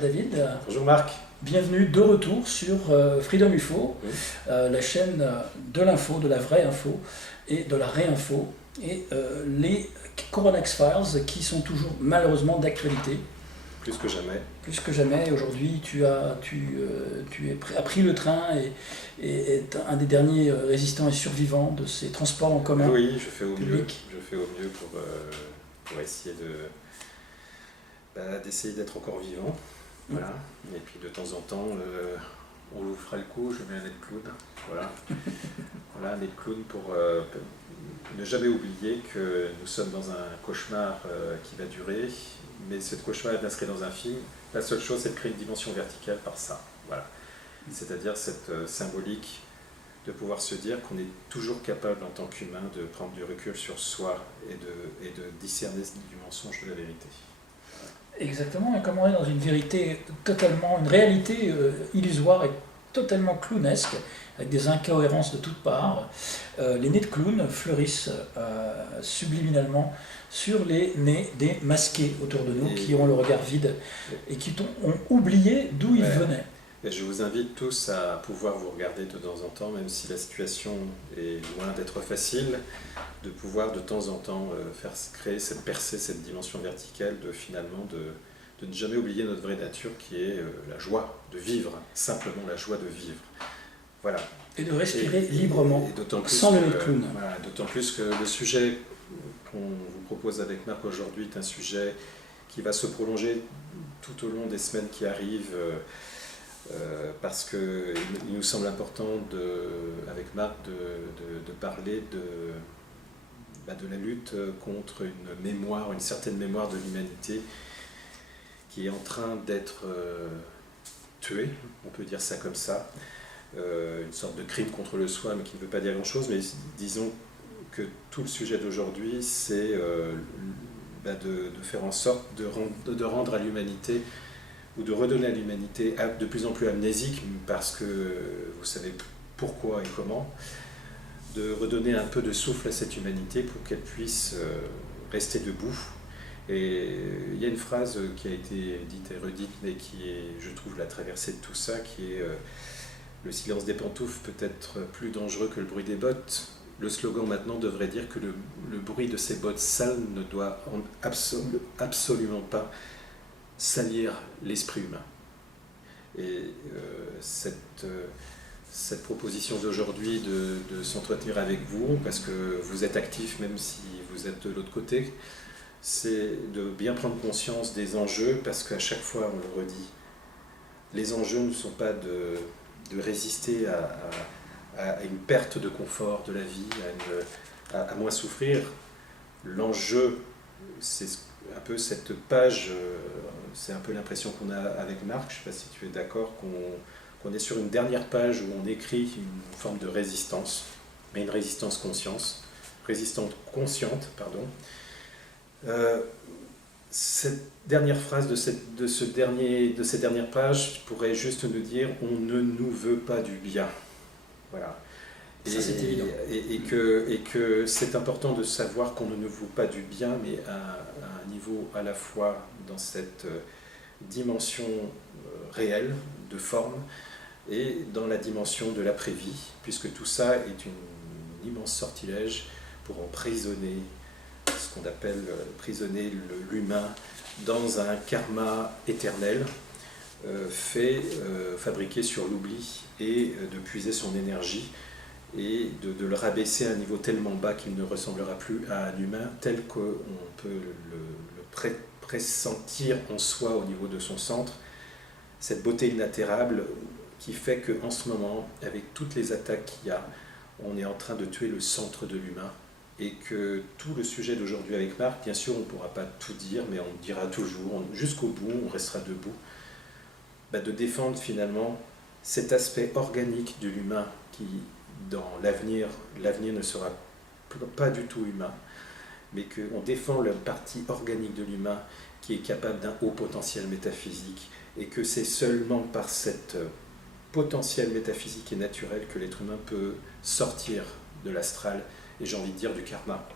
cher David. Bonjour Marc. Bienvenue de retour sur Freedom UFO, Oui. La chaîne de l'info, de la vraie info et de la réinfo, et les Coronax Files qui sont toujours malheureusement d'actualité. Plus que jamais. Plus que jamais. Aujourd'hui, tu as pris le train et est un des derniers résistants et survivants de ces transports en commun. Oui, je fais au mieux. public. Je fais au mieux pour essayer d'essayer d'être encore vivant. Voilà. Et puis de temps en temps, on vous fera le coup, je mets un nez de clown. Voilà. Voilà, un nez de clown pour ne jamais oublier que nous sommes dans un cauchemar qui va durer, mais ce cauchemar est inscrit dans un film. La seule chose, c'est de créer une dimension verticale par ça. Voilà. C'est-à-dire cette symbolique de pouvoir se dire qu'on est toujours capable en tant qu'humain de prendre du recul sur soi et de discerner du mensonge de la vérité. Exactement, et comme on est dans une réalité illusoire et totalement clownesque, avec des incohérences de toutes parts, les nez de clown fleurissent subliminalement sur les nez des masqués autour de nous, qui ont le regard vide et qui ont oublié d'où ils venaient. Et je vous invite tous à pouvoir vous regarder de temps en temps, même si la situation est loin d'être facile, de pouvoir de temps en temps créer cette percée, cette dimension verticale, de ne jamais oublier notre vraie nature qui est la joie de vivre, simplement la joie de vivre. Voilà. Et de respirer librement, sans le nez de clown. Voilà, d'autant plus que le sujet qu'on vous propose avec Marc aujourd'hui est un sujet qui va se prolonger tout au long des semaines qui arrivent. Parce qu'il nous semble important, avec Marc, de parler de la lutte contre une certaine mémoire de l'humanité qui est en train d'être tuée, on peut dire ça comme ça, une sorte de crime contre le soi, mais qui ne veut pas dire grand-chose, mais disons que tout le sujet d'aujourd'hui, c'est de faire en sorte de rendre à l'humanité, ou de redonner à l'humanité de plus en plus amnésique, parce que vous savez pourquoi et comment, de redonner un peu de souffle à cette humanité pour qu'elle puisse rester debout. Et il y a une phrase qui a été dite et redite, mais qui est, je trouve, la traversée de tout ça, qui est le silence des pantoufles peut être plus dangereux que le bruit des bottes. Le slogan maintenant devrait dire que le bruit de ces bottes sales ne doit absolument pas salir l'esprit humain. Et cette proposition d'aujourd'hui de s'entretenir avec vous, parce que vous êtes actif même si vous êtes de l'autre côté, c'est de bien prendre conscience des enjeux, parce qu'à chaque fois, on le redit, les enjeux ne sont pas de résister à une perte de confort de la vie, à moins souffrir. L'enjeu, c'est un peu cette page, c'est un peu l'impression qu'on a avec Marc, je ne sais pas si tu es d'accord, qu'on est sur une dernière page où on écrit une forme de résistance, mais une résistance consciente, pardon. Cette dernière phrase de ces dernières pages pourrait juste nous dire « on ne nous veut pas du bien ». Voilà. Ça, c'est évident. Et que c'est important de savoir qu'on ne nous veut pas du bien, mais à un niveau à la fois dans cette dimension réelle, de forme, et dans la dimension de l'après-vie, puisque tout ça est un immense sortilège pour emprisonner ce qu'on appelle prisonner l'humain dans un karma éternel, fabriqué sur l'oubli, et de puiser son énergie et de le rabaisser à un niveau tellement bas qu'il ne ressemblera plus à un humain tel qu'on peut le pressentir en soi au niveau de son centre, cette beauté inaltérable qui fait qu'en ce moment, avec toutes les attaques qu'il y a, on est en train de tuer le centre de l'humain, et que tout le sujet d'aujourd'hui avec Marc, bien sûr on ne pourra pas tout dire, mais on dira toujours, jusqu'au bout, on restera debout, de défendre finalement cet aspect organique de l'humain qui, dans l'avenir ne sera pas du tout humain, mais qu'on défend la partie organique de l'humain qui est capable d'un haut potentiel métaphysique, et que c'est seulement par cette potentiel métaphysique et naturel que l'être humain peut sortir de l'astral, et j'ai envie de dire du karma.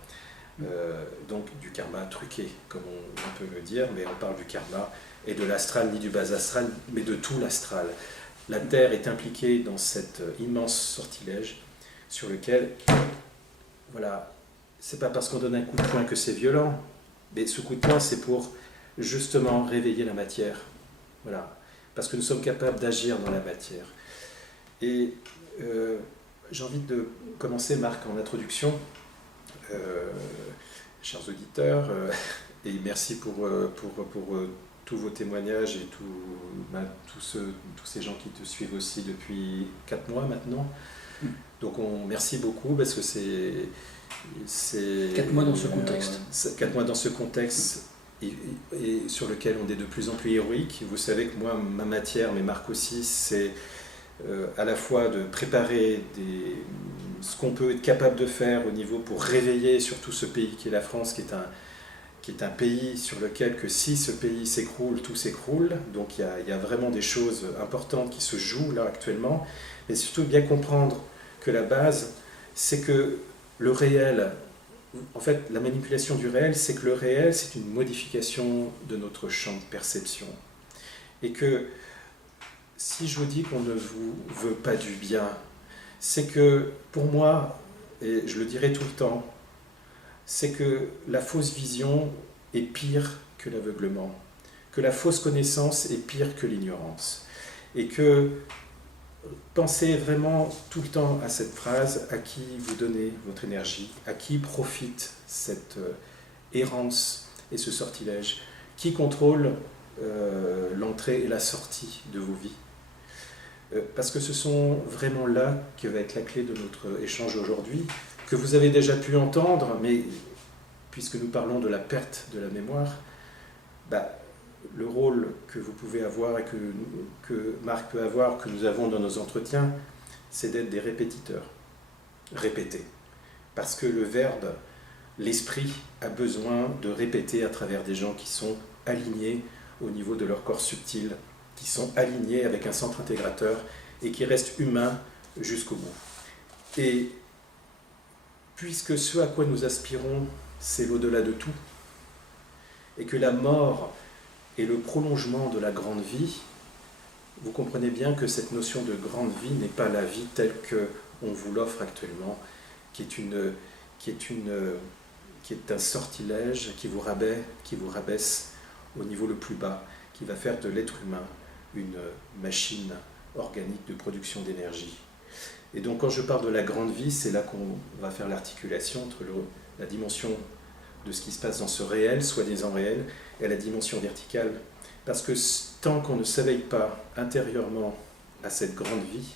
Donc du karma truqué, comme on peut le dire, mais on parle du karma et de l'astral ni du bas astral, mais de tout l'astral. La Terre est impliquée dans cet immense sortilège sur lequel, voilà, c'est pas parce qu'on donne un coup de poing que c'est violent, mais ce coup de poing c'est pour justement réveiller la matière, voilà, parce que nous sommes capables d'agir dans la matière. Et j'ai envie de commencer, Marc, en introduction, chers auditeurs, et merci pour tous vos témoignages et tous ces gens qui te suivent aussi depuis 4 mois maintenant. Donc merci beaucoup parce que c'est 4 mois dans ce contexte. 4 mois dans ce contexte et sur lequel on est de plus en plus héroïque. Vous savez que moi, ma matière, mais Marc aussi, c'est à la fois de préparer ce qu'on peut être capable de faire au niveau pour réveiller surtout ce pays qui est la France, qui est un pays sur lequel que si ce pays s'écroule, tout s'écroule. Donc il y a vraiment des choses importantes qui se jouent là actuellement. Mais surtout bien comprendre que la base, c'est que le réel, en fait la manipulation du réel, c'est que le réel, c'est une modification de notre champ de perception. Et que si je vous dis qu'on ne vous veut pas du bien, c'est que pour moi, et je le dirai tout le temps, c'est que la fausse vision est pire que l'aveuglement, que la fausse connaissance est pire que l'ignorance. Et que pensez vraiment tout le temps à cette phrase, à qui vous donnez votre énergie, à qui profite cette errance et ce sortilège, qui contrôle l'entrée et la sortie de vos vies. Parce que ce sont vraiment là que va être la clé de notre échange aujourd'hui, que vous avez déjà pu entendre, mais puisque nous parlons de la perte de la mémoire, le rôle que vous pouvez avoir et que Marc peut avoir, que nous avons dans nos entretiens, c'est d'être des répétiteurs. Répéter. Parce que le verbe, l'esprit, a besoin de répéter à travers des gens qui sont alignés au niveau de leur corps subtil, qui sont alignés avec un centre intégrateur et qui restent humains jusqu'au bout. Et puisque ce à quoi nous aspirons, c'est l'au-delà de tout, et que la mort est le prolongement de la grande vie, vous comprenez bien que cette notion de grande vie n'est pas la vie telle qu'on vous l'offre actuellement, qui est un sortilège qui vous rabaisse au niveau le plus bas, qui va faire de l'être humain une machine organique de production d'énergie. Et donc quand je parle de la grande vie, c'est là qu'on va faire l'articulation entre la dimension de ce qui se passe dans ce réel, soi-disant réel, et la dimension verticale. Parce que tant qu'on ne s'éveille pas intérieurement à cette grande vie,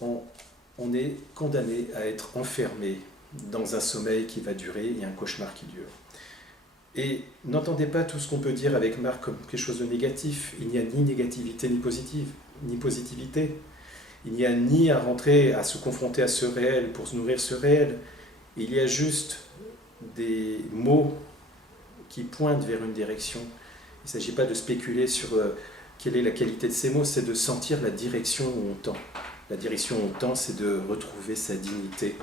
on est condamné à être enfermé dans un sommeil qui va durer et un cauchemar qui dure. Et n'entendez pas tout ce qu'on peut dire avec Marc comme quelque chose de négatif. Il n'y a ni négativité ni positivité. Il n'y a ni à rentrer, à se confronter à ce réel pour se nourrir ce réel. Il y a juste des mots qui pointent vers une direction. Il ne s'agit pas de spéculer sur quelle est la qualité de ces mots, c'est de sentir la direction où on tend. La direction où on tend, c'est de retrouver sa dignité.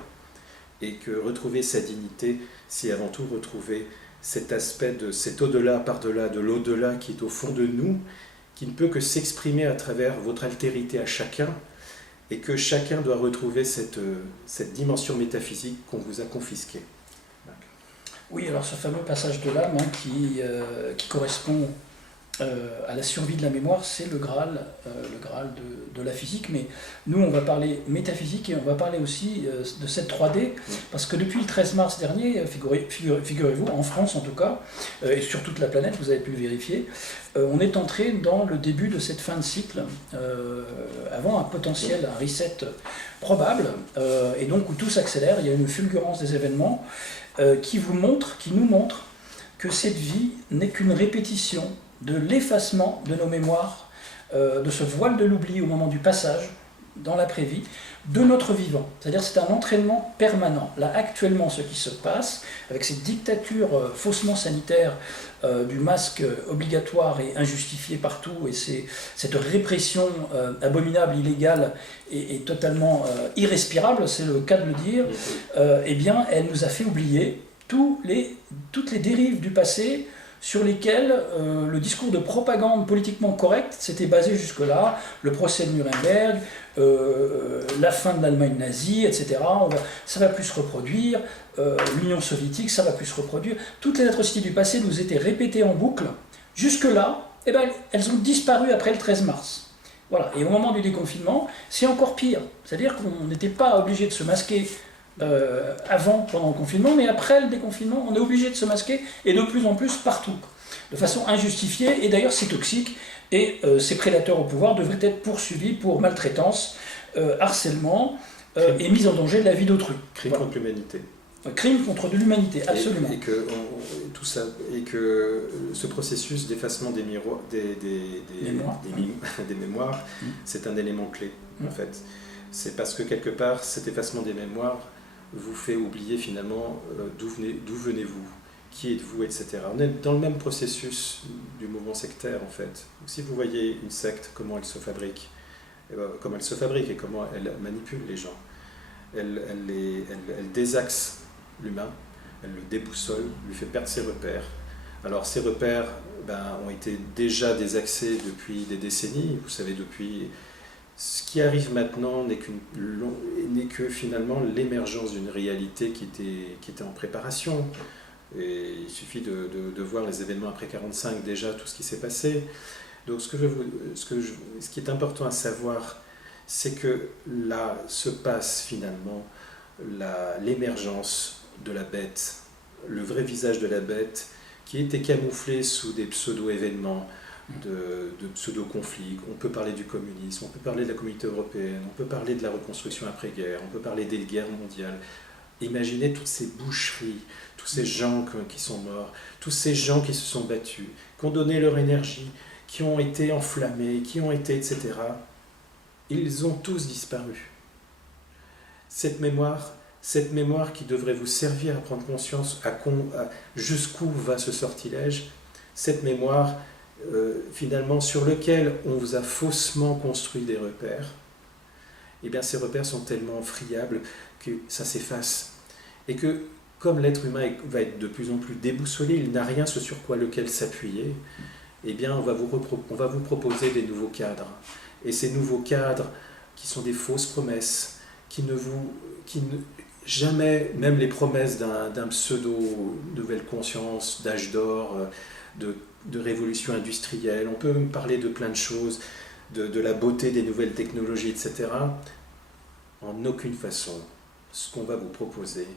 Et que retrouver sa dignité, c'est avant tout retrouver cet aspect de cet au-delà, par-delà, de l'au-delà qui est au fond de nous, qui ne peut que s'exprimer à travers votre altérité à chacun, et que chacun doit retrouver cette dimension métaphysique qu'on vous a confisquée. Oui, alors ce fameux passage de l'âme qui correspond à la survie de la mémoire, c'est le Graal de la physique, mais nous on va parler métaphysique et on va parler aussi de cette 3D, parce que depuis le 13 mars dernier, figurez-vous, en France en tout cas, et sur toute la planète, vous avez pu le vérifier, on est entré dans le début de cette fin de cycle, avant un potentiel, un reset probable, et donc où tout s'accélère, il y a une fulgurance des événements qui nous montre que cette vie n'est qu'une répétition de l'effacement de nos mémoires, de ce voile de l'oubli au moment du passage dans l'après-vie, de notre vivant. C'est-à-dire c'est un entraînement permanent. Là, actuellement, ce qui se passe, avec cette dictature faussement sanitaire du masque obligatoire et injustifié partout, et cette répression abominable, illégale et totalement irrespirable, c'est le cas de le dire, eh bien, elle nous a fait oublier toutes les dérives du passé, sur lesquels le discours de propagande politiquement correct s'était basé jusque-là, le procès de Nuremberg, la fin de l'Allemagne nazie, etc. Ça ne va plus se reproduire, l'Union soviétique, ça ne va plus se reproduire. Toutes les atrocités du passé nous étaient répétées en boucle. Jusque-là, eh ben, elles ont disparu après le 13 mars. Voilà. Et au moment du déconfinement, c'est encore pire. C'est-à-dire qu'on n'était pas obligé de se masquer avant, pendant le confinement, mais après le déconfinement, on est obligé de se masquer, et de plus en plus partout, de façon injustifiée, et d'ailleurs c'est toxique, et ces prédateurs au pouvoir devraient être poursuivis pour maltraitance, harcèlement, et mise en danger de la vie d'autrui. Crime contre l'humanité. Crime contre l'humanité, absolument. Tout ça, et que ce processus d'effacement des mémoires, c'est un élément clé, en fait. C'est parce que quelque part, cet effacement des mémoires vous fait oublier finalement d'où venez-vous, qui êtes-vous, etc. On est dans le même processus du mouvement sectaire, en fait. Donc, si vous voyez une secte, comment elle se fabrique, et comment elle manipule les gens, elle désaxe l'humain, elle le déboussole, lui fait perdre ses repères. Alors ces repères ont été déjà désaxés depuis des décennies, vous savez, depuis... Ce qui arrive maintenant n'est que finalement l'émergence d'une réalité qui était en préparation. Et il suffit de voir les événements après 1945, déjà tout ce qui s'est passé. Donc ce qui est important à savoir, c'est que là se passe finalement l'émergence de la bête, le vrai visage de la bête, qui était camouflé sous des pseudo-événements, de pseudo-conflits. On peut parler du communisme, on peut parler de la communauté européenne, on peut parler de la reconstruction après-guerre, on peut parler des guerres mondiales. Imaginez toutes ces boucheries, tous ces gens qui sont morts, tous ces gens qui se sont battus, qui ont donné leur énergie, qui ont été enflammés, etc. Ils ont tous disparu. Cette mémoire qui devrait vous servir à prendre conscience jusqu'où va ce sortilège, cette mémoire finalement sur lequel on vous a faussement construit des repères, eh bien ces repères sont tellement friables que ça s'efface. Et que comme l'être humain va être de plus en plus déboussolé, il n'a rien sur lequel s'appuyer, eh bien on va vous proposer des nouveaux cadres. Et ces nouveaux cadres qui sont des fausses promesses, jamais, même les promesses d'un pseudo nouvelle conscience, d'âge d'or, de révolution industrielle, on peut même parler de plein de choses, de la beauté des nouvelles technologies, etc. En aucune façon, ce qu'on va vous proposer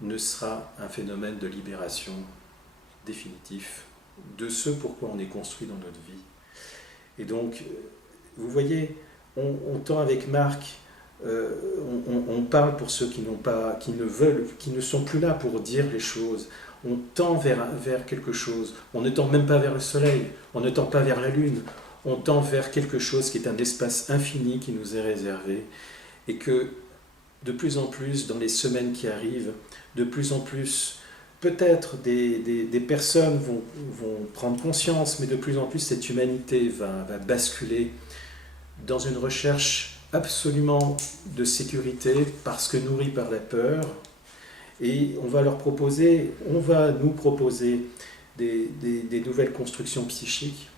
ne sera un phénomène de libération définitif de ce pourquoi on est construit dans notre vie. Et donc, vous voyez, on tend avec Marc, on parle pour ceux qui ne sont plus là pour dire les choses. On tend vers quelque chose. On ne tend même pas vers le soleil, on ne tend pas vers la lune. On tend vers quelque chose qui est un espace infini qui nous est réservé. Et que de plus en plus, dans les semaines qui arrivent, de plus en plus, peut-être des personnes vont prendre conscience, mais de plus en plus, cette humanité va basculer dans une recherche absolument de sécurité, parce que nourrie par la peur. Et on va nous proposer des nouvelles constructions psychiques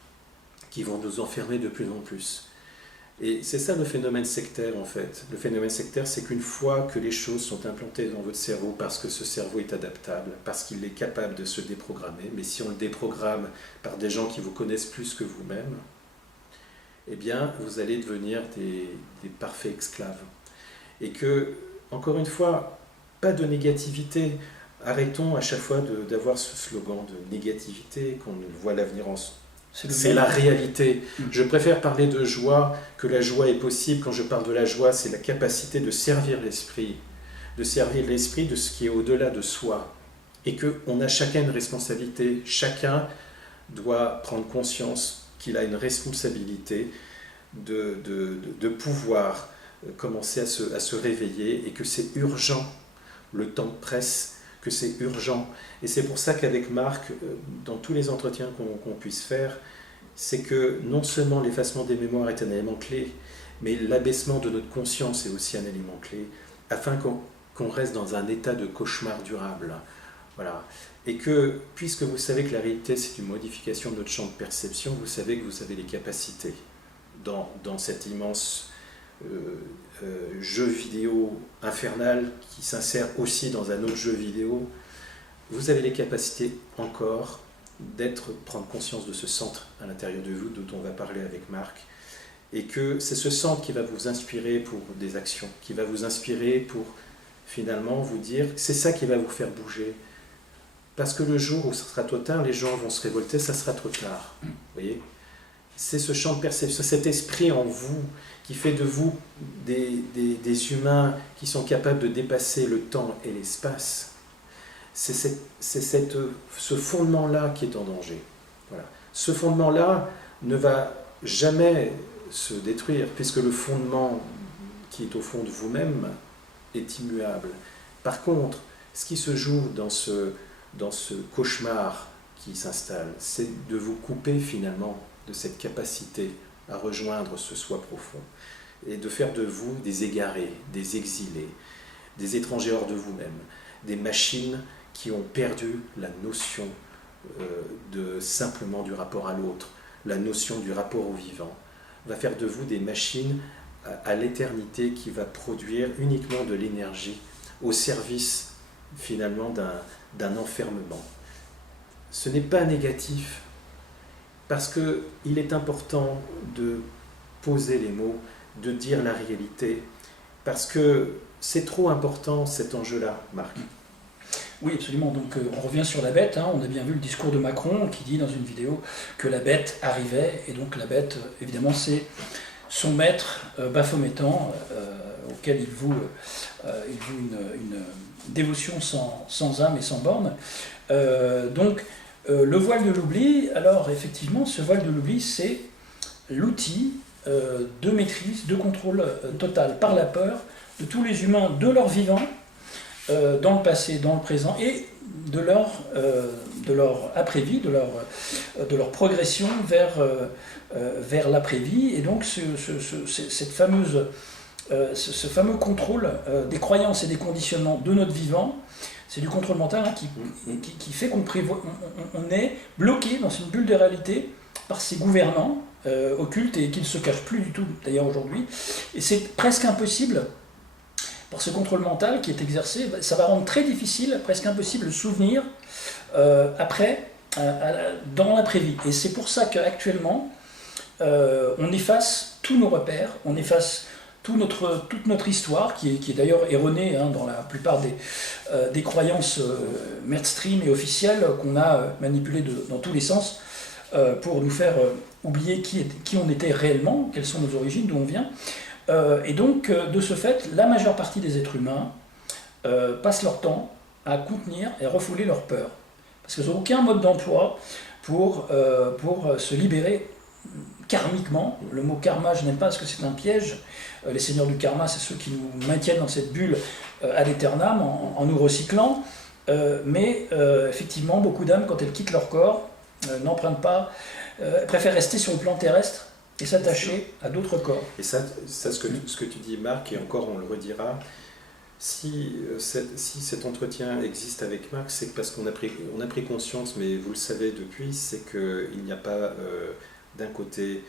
qui vont nous enfermer de plus en plus. Et c'est ça le phénomène sectaire, en fait. Le phénomène sectaire, c'est qu'une fois que les choses sont implantées dans votre cerveau, parce que ce cerveau est adaptable, parce qu'il est capable de se déprogrammer, mais si on le déprogramme par des gens qui vous connaissent plus que vous-même, eh bien, vous allez devenir des parfaits esclaves. Et que, encore une fois, pas de négativité. Arrêtons à chaque fois d'avoir ce slogan de négativité, qu'on voit l'avenir en... C'est la réalité. Je préfère parler de joie, que la joie est possible. Quand je parle de la joie, c'est la capacité de servir l'esprit de ce qui est au-delà de soi. Et qu'on a chacun une responsabilité. Chacun doit prendre conscience qu'il a une responsabilité de pouvoir commencer à se réveiller, et que c'est urgent. Le temps presse, que c'est urgent. Et c'est pour ça qu'avec Marc, dans tous les entretiens qu'on puisse faire, c'est que non seulement l'effacement des mémoires est un élément clé, mais l'abaissement de notre conscience est aussi un élément clé, afin qu'on reste dans un état de cauchemar durable. Voilà. Et que, puisque vous savez que la réalité, c'est une modification de notre champ de perception, vous savez que vous avez les capacités dans cet immense jeu vidéo infernal qui s'insère aussi dans un autre jeu vidéo. Vous avez les capacités encore prendre conscience de ce centre à l'intérieur de vous dont on va parler avec Marc, et que c'est ce centre qui va vous inspirer pour des actions, qui va vous inspirer pour finalement vous dire c'est ça qui va vous faire bouger. Parce que le jour où ça sera trop tard, les gens vont se révolter, ça sera trop tard. Vous voyez ? C'est ce champ de perception, cet esprit en vous qui fait de vous des humains qui sont capables de dépasser le temps et l'espace. C'est ce fondement-là qui est en danger. Voilà. Ce fondement-là ne va jamais se détruire, puisque le fondement qui est au fond de vous-même est immuable. Par contre, ce qui se joue dans ce cauchemar qui s'installe, c'est de vous couper finalement de cette capacité à rejoindre ce soi profond et de faire de vous des égarés, des exilés, des étrangers hors de vous-même, des machines qui ont perdu la notion simplement du rapport à l'autre, la notion du rapport au vivant, va faire de vous des machines à l'éternité qui va produire uniquement de l'énergie au service finalement d'un enfermement. Ce n'est pas négatif, parce qu'il est important de poser les mots, de dire la réalité, parce que c'est trop important cet enjeu-là, Marc. Oui, absolument. Donc on revient sur la bête. On a bien vu le discours de Macron qui dit dans une vidéo que la bête arrivait. Et donc la bête, évidemment, c'est son maître Baphométan, auquel il voue une dévotion sans âme et sans borne. Le voile de l'oubli, alors effectivement, ce voile de l'oubli, c'est l'outil de maîtrise, de contrôle total par la peur de tous les humains, de leur vivant, dans le passé, dans le présent, et de leur après-vie, de leur progression vers l'après-vie. Et donc ce fameux contrôle des croyances et des conditionnements de notre vivant, c'est du contrôle mental qui fait qu'on est bloqué dans une bulle de réalité par ces gouvernants occultes et qui ne se cachent plus du tout d'ailleurs aujourd'hui. Et c'est presque impossible, par ce contrôle mental qui est exercé, ça va rendre très difficile, presque impossible le souvenir après, dans l'après-vie. Et c'est pour ça qu'actuellement, on efface tous nos repères, on efface toute notre histoire, qui est d'ailleurs erronée dans la plupart des croyances mainstream et officielles qu'on a manipulées dans tous les sens pour nous faire oublier qui on était réellement, quelles sont nos origines, d'où on vient. Et donc, de ce fait, la majeure partie des êtres humains passent leur temps à contenir et à refouler leur peur. Parce qu'ils n'ont aucun mode d'emploi pour se libérer karmiquement. Le mot karma, je n'aime pas parce que c'est un piège. Les seigneurs du karma, c'est ceux qui nous maintiennent dans cette bulle ad aeternam en nous recyclant. Mais effectivement, beaucoup d'âmes, quand elles quittent leur corps, n'empruntent pas, préfèrent rester sur le plan terrestre et s'attacher à d'autres corps. Et ça ce que tu dis, Marc, et encore on le redira, si cet entretien existe avec Marc, c'est parce qu'on a pris conscience, mais vous le savez depuis, c'est qu'il n'y a pas d'un côté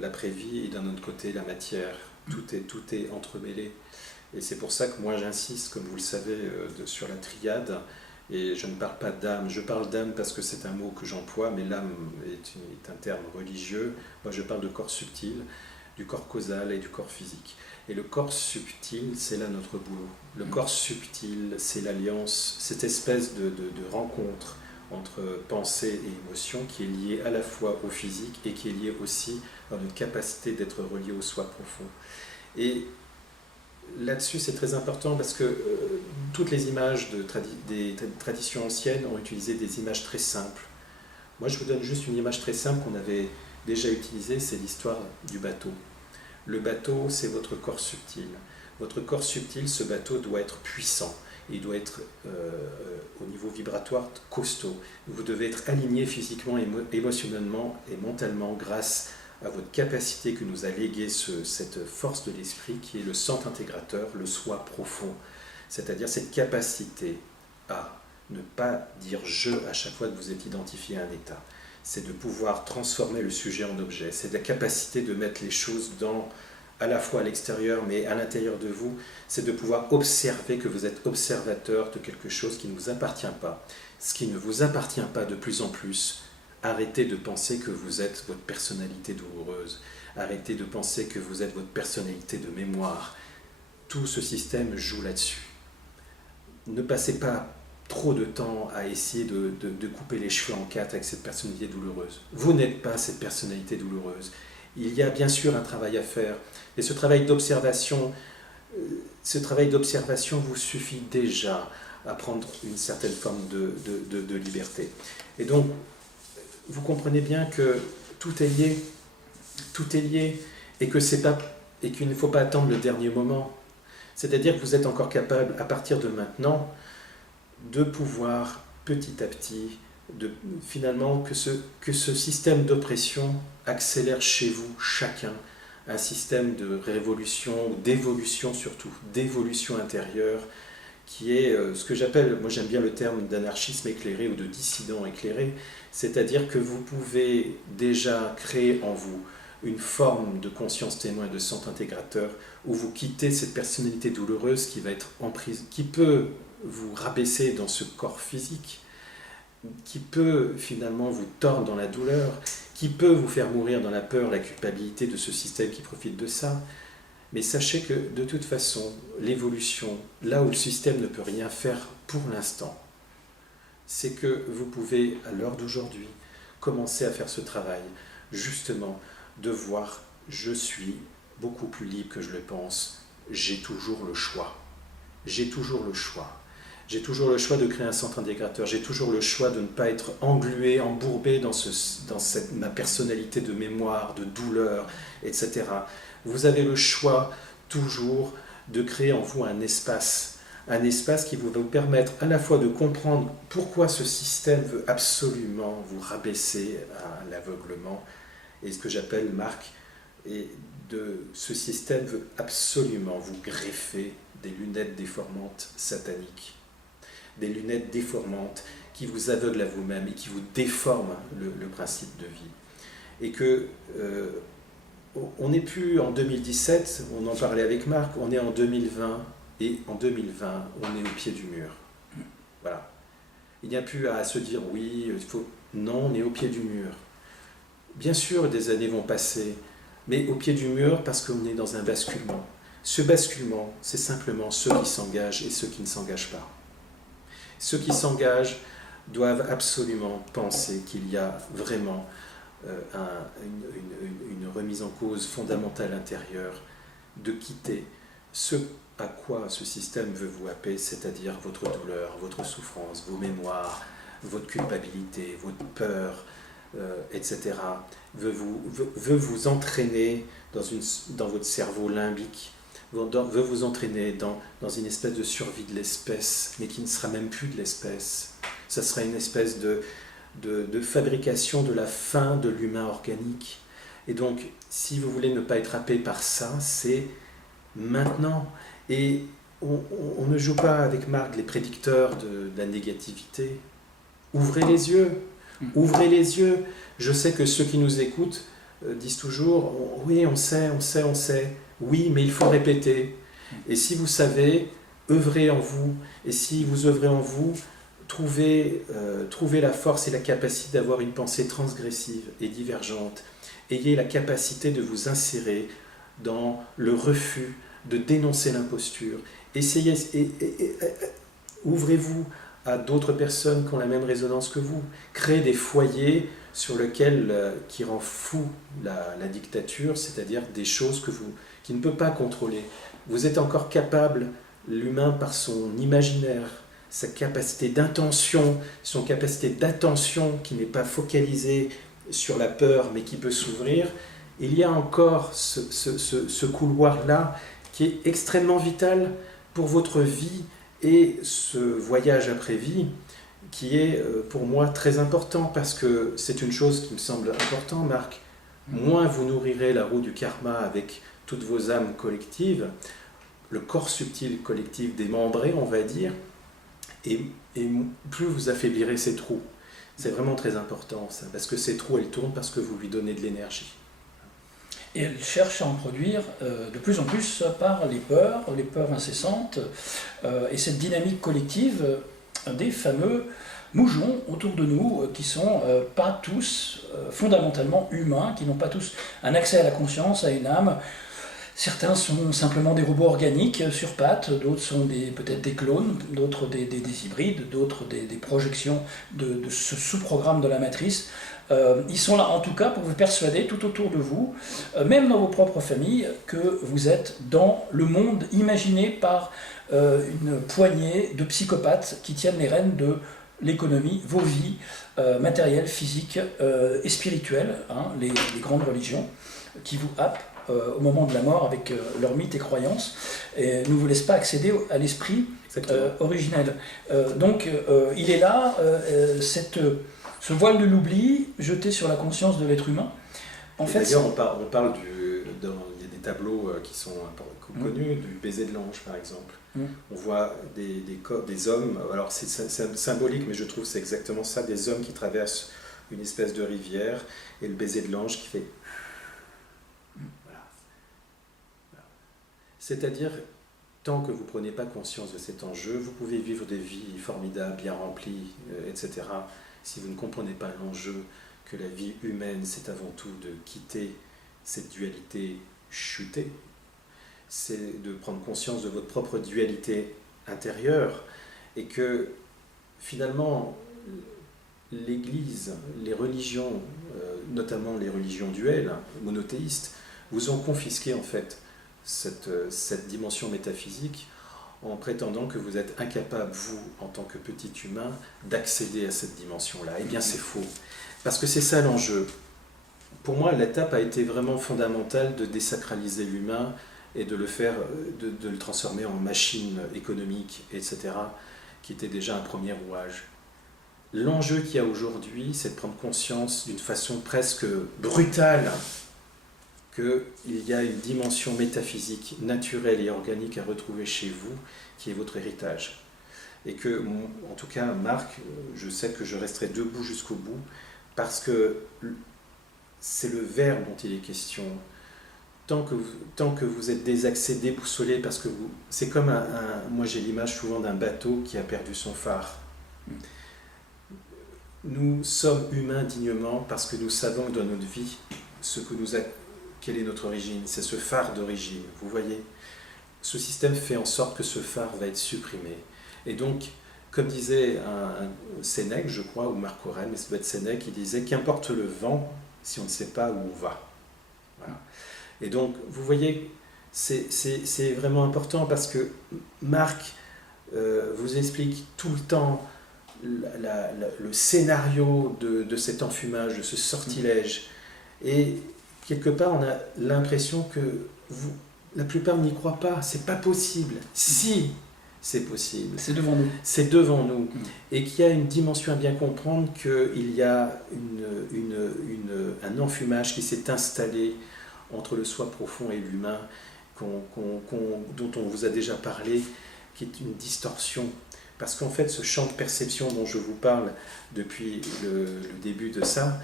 l'après-vie et d'un autre côté la matière. Tout est entremêlé. Et c'est pour ça que moi j'insiste, comme vous le savez, sur la triade. Et je ne parle pas d'âme, je parle d'âme parce que c'est un mot que j'emploie, mais l'âme est un terme religieux. Moi je parle de corps subtil, du corps causal et du corps physique. Et le corps subtil, c'est là notre boulot. Le corps subtil, c'est l'alliance, cette espèce de rencontre entre pensée et émotion qui est liée à la fois au physique et qui est liée aussi à notre capacité d'être relié au soi profond. Et là-dessus, c'est très important parce que toutes les images des traditions anciennes ont utilisé des images très simples. Moi, je vous donne juste une image très simple qu'on avait déjà utilisée, c'est l'histoire du bateau. Le bateau, c'est votre corps subtil. Votre corps subtil, ce bateau doit être puissant. Il doit être au niveau vibratoire costaud. Vous devez être aligné physiquement, émotionnellement et mentalement grâce à votre capacité que nous a légué cette force de l'esprit qui est le centre intégrateur, le soi profond. C'est-à-dire cette capacité à ne pas dire « je » à chaque fois que vous êtes identifié à un état. C'est de pouvoir transformer le sujet en objet. C'est la capacité de mettre les choses à la fois à l'extérieur, mais à l'intérieur de vous. C'est de pouvoir observer que vous êtes observateur de quelque chose qui ne vous appartient pas. Ce qui ne vous appartient pas de plus en plus, arrêtez de penser que vous êtes votre personnalité douloureuse. Arrêtez de penser que vous êtes votre personnalité de mémoire. Tout ce système joue là-dessus. Ne passez pas trop de temps à essayer de couper les cheveux en quatre avec cette personnalité douloureuse. Vous n'êtes pas cette personnalité douloureuse. Il y a bien sûr un travail à faire. Et ce travail d'observation vous suffit déjà à prendre une certaine forme de liberté. Et donc, vous comprenez bien que tout est lié, et qu'il ne faut pas attendre le dernier moment. C'est-à-dire que vous êtes encore capable, à partir de maintenant, de pouvoir petit à petit, finalement, que ce système d'oppression accélère chez vous, chacun, un système de révolution, ou d'évolution surtout, d'évolution intérieure, qui est ce que j'appelle, moi j'aime bien le terme d'anarchisme éclairé ou de dissident éclairé, c'est-à-dire que vous pouvez déjà créer en vous une forme de conscience témoin, de centre intégrateur, où vous quittez cette personnalité douloureuse qui va être en prise, qui peut vous rabaisser dans ce corps physique, qui peut finalement vous tordre dans la douleur, qui peut vous faire mourir dans la peur, la culpabilité de ce système qui profite de ça. Mais sachez que de toute façon, l'évolution, là où le système ne peut rien faire pour l'instant, c'est que vous pouvez, à l'heure d'aujourd'hui, commencer à faire ce travail, justement, de voir, je suis beaucoup plus libre que je le pense, j'ai toujours le choix. J'ai toujours le choix. J'ai toujours le choix de créer un centre intégrateur. J'ai toujours le choix de ne pas être englué, embourbé dans ma personnalité de mémoire, de douleur, etc. Vous avez le choix toujours de créer en vous un espace qui va vous permettre à la fois de comprendre pourquoi ce système veut absolument vous rabaisser à l'aveuglement, et ce que j'appelle, Marc, ce système veut absolument vous greffer des lunettes déformantes sataniques. Des lunettes déformantes qui vous aveuglent à vous-même et qui vous déforment le principe de vie. Et que on n'est plus en 2017, on en parlait avec Marc, on est en 2020, et en 2020, on est au pied du mur. Voilà. Il n'y a plus à se dire oui, il faut... Non, on est au pied du mur. Bien sûr, des années vont passer, mais au pied du mur parce qu'on est dans un basculement. Ce basculement, c'est simplement ceux qui s'engagent et ceux qui ne s'engagent pas. Ceux qui s'engagent doivent absolument penser qu'il y a vraiment une remise en cause fondamentale intérieure, de quitter ce à quoi ce système veut vous happer, c'est-à-dire votre douleur, votre souffrance, vos mémoires, votre culpabilité, votre peur, etc., veut vous entraîner dans votre cerveau limbique, veut vous entraîner dans une espèce de survie de l'espèce, mais qui ne sera même plus de l'espèce. Ça sera une espèce de fabrication de la fin de l'humain organique. Et donc, si vous voulez ne pas être happé par ça, c'est maintenant. Et on ne joue pas avec Marc les prédicteurs de la négativité. Ouvrez les yeux. Ouvrez les yeux. Je sais que ceux qui nous écoutent disent toujours « Oui, on sait. Oui, mais il faut répéter. » Et si vous savez, œuvrez en vous. Et si vous œuvrez en vous, trouvez la force et la capacité d'avoir une pensée transgressive et divergente. Ayez la capacité de vous insérer dans le refus, de dénoncer l'imposture. Essayez, ouvrez-vous à d'autres personnes qui ont la même résonance que vous. Créez des foyers qui rend fou la dictature, c'est-à-dire des choses qui ne peut pas contrôler. Vous êtes encore capable, l'humain par son imaginaire, sa capacité d'intention, son capacité d'attention qui n'est pas focalisée sur la peur mais qui peut s'ouvrir. Il y a encore ce couloir-là qui est extrêmement vital pour votre vie et ce voyage après vie qui est pour moi très important parce que c'est une chose qui me semble importante, Marc. Moins vous nourrirez la roue du karma avec toutes vos âmes collectives, le corps subtil collectif démembré, on va dire, Et plus vous affaiblirez ces trous. C'est vraiment très important, ça, parce que ces trous, elles tournent parce que vous lui donnez de l'énergie. Et elle cherche à en produire de plus en plus par les peurs incessantes, et cette dynamique collective des fameux moujons autour de nous, qui sont pas tous fondamentalement humains, qui n'ont pas tous un accès à la conscience, à une âme. Certains sont simplement des robots organiques sur pattes, d'autres sont peut-être des clones, d'autres des hybrides, d'autres des projections de ce sous-programme de la matrice. Ils sont là en tout cas pour vous persuader tout autour de vous, même dans vos propres familles, que vous êtes dans le monde imaginé par une poignée de psychopathes qui tiennent les rênes de l'économie, vos vies matérielles, physiques et spirituelles, hein, les grandes religions qui vous happent au moment de la mort avec leurs mythes et croyances, et ne vous laissent pas accéder à l'esprit originel. Donc il est là, ce voile de l'oubli jeté sur la conscience de l'être humain. D'ailleurs, on parle il y a des tableaux qui sont connus, du baiser de l'ange par exemple. On voit des hommes, alors c'est symbolique, mais je trouve que c'est exactement ça, des hommes qui traversent une espèce de rivière, et le baiser de l'ange qui fait... C'est-à-dire, tant que vous ne prenez pas conscience de cet enjeu, vous pouvez vivre des vies formidables, bien remplies, etc. Si vous ne comprenez pas l'enjeu que la vie humaine, c'est avant tout de quitter cette dualité chutée, c'est de prendre conscience de votre propre dualité intérieure, et que finalement, l'Église, les religions, notamment les religions duelles, monothéistes, vous ont confisqué en fait cette dimension métaphysique, en prétendant que vous êtes incapable, vous, en tant que petit humain, d'accéder à cette dimension-là. Eh bien, c'est faux. Parce que c'est ça l'enjeu. Pour moi, l'étape a été vraiment fondamentale de désacraliser l'humain et de le faire, de le transformer en machine économique, etc., qui était déjà un premier rouage. L'enjeu qu'il y a aujourd'hui, c'est de prendre conscience d'une façon presque brutale qu'il y a une dimension métaphysique, naturelle et organique à retrouver chez vous, qui est votre héritage. Et que, en tout cas, Marc, je sais que je resterai debout jusqu'au bout, parce que c'est le verbe dont il est question. Tant que vous êtes désaxé, déboussolé, parce que vous... C'est comme moi j'ai l'image souvent d'un bateau qui a perdu son phare. Nous sommes humains dignement parce que nous savons dans notre vie quelle est notre origine, c'est ce phare d'origine, vous voyez. Ce système fait en sorte que ce phare va être supprimé. Et donc, comme disait un Sénèque, je crois, ou Marc Aurèle, mais ça doit être Sénèque, il disait « Qu'importe le vent si on ne sait pas où on va ». Voilà. Et donc, vous voyez, c'est vraiment important parce que Marc vous explique tout le temps le scénario de cet enfumage, de ce sortilège. Et quelque part, on a l'impression que la plupart n'y croient pas, c'est pas possible. Si, c'est possible. C'est devant nous. C'est devant nous. Et qu'il y a une dimension à bien comprendre, qu'il y a un enfumage qui s'est installé entre le soi profond et l'humain, dont on vous a déjà parlé, qui est une distorsion. Parce qu'en fait, ce champ de perception dont je vous parle depuis le début de ça,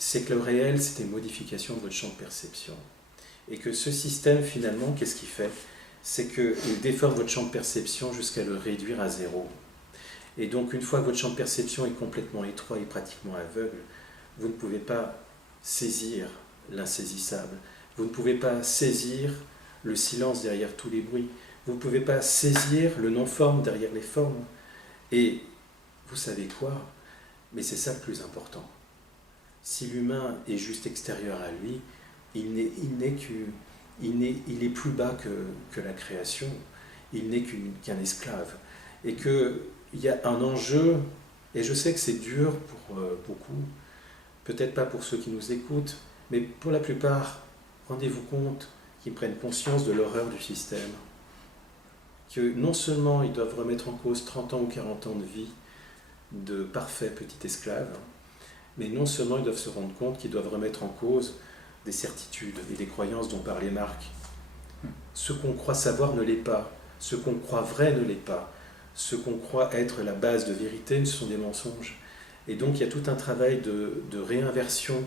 c'est que le réel, c'est une modification de votre champ de perception. Et que ce système, finalement, qu'est-ce qu'il fait? C'est qu'il déforme votre champ de perception jusqu'à le réduire à zéro. Et donc, une fois que votre champ de perception est complètement étroit et pratiquement aveugle, vous ne pouvez pas saisir l'insaisissable. Vous ne pouvez pas saisir le silence derrière tous les bruits. Vous ne pouvez pas saisir le non-forme derrière les formes. Et vous savez quoi? Mais c'est ça le plus important. Si l'humain est juste extérieur à lui, il est plus bas que la création, il n'est qu'un esclave. Et qu'il y a un enjeu, et je sais que c'est dur pour beaucoup, peut-être pas pour ceux qui nous écoutent, mais pour la plupart, rendez-vous compte qu'ils prennent conscience de l'horreur du système. Que non seulement ils doivent remettre en cause 30 ans ou 40 ans de vie de parfaits petits esclaves, mais non seulement ils doivent se rendre compte qu'ils doivent remettre en cause des certitudes et des croyances dont parlait Marc. Ce qu'on croit savoir ne l'est pas, ce qu'on croit vrai ne l'est pas, ce qu'on croit être la base de vérité, ce sont des mensonges. Et donc il y a tout un travail de réinversion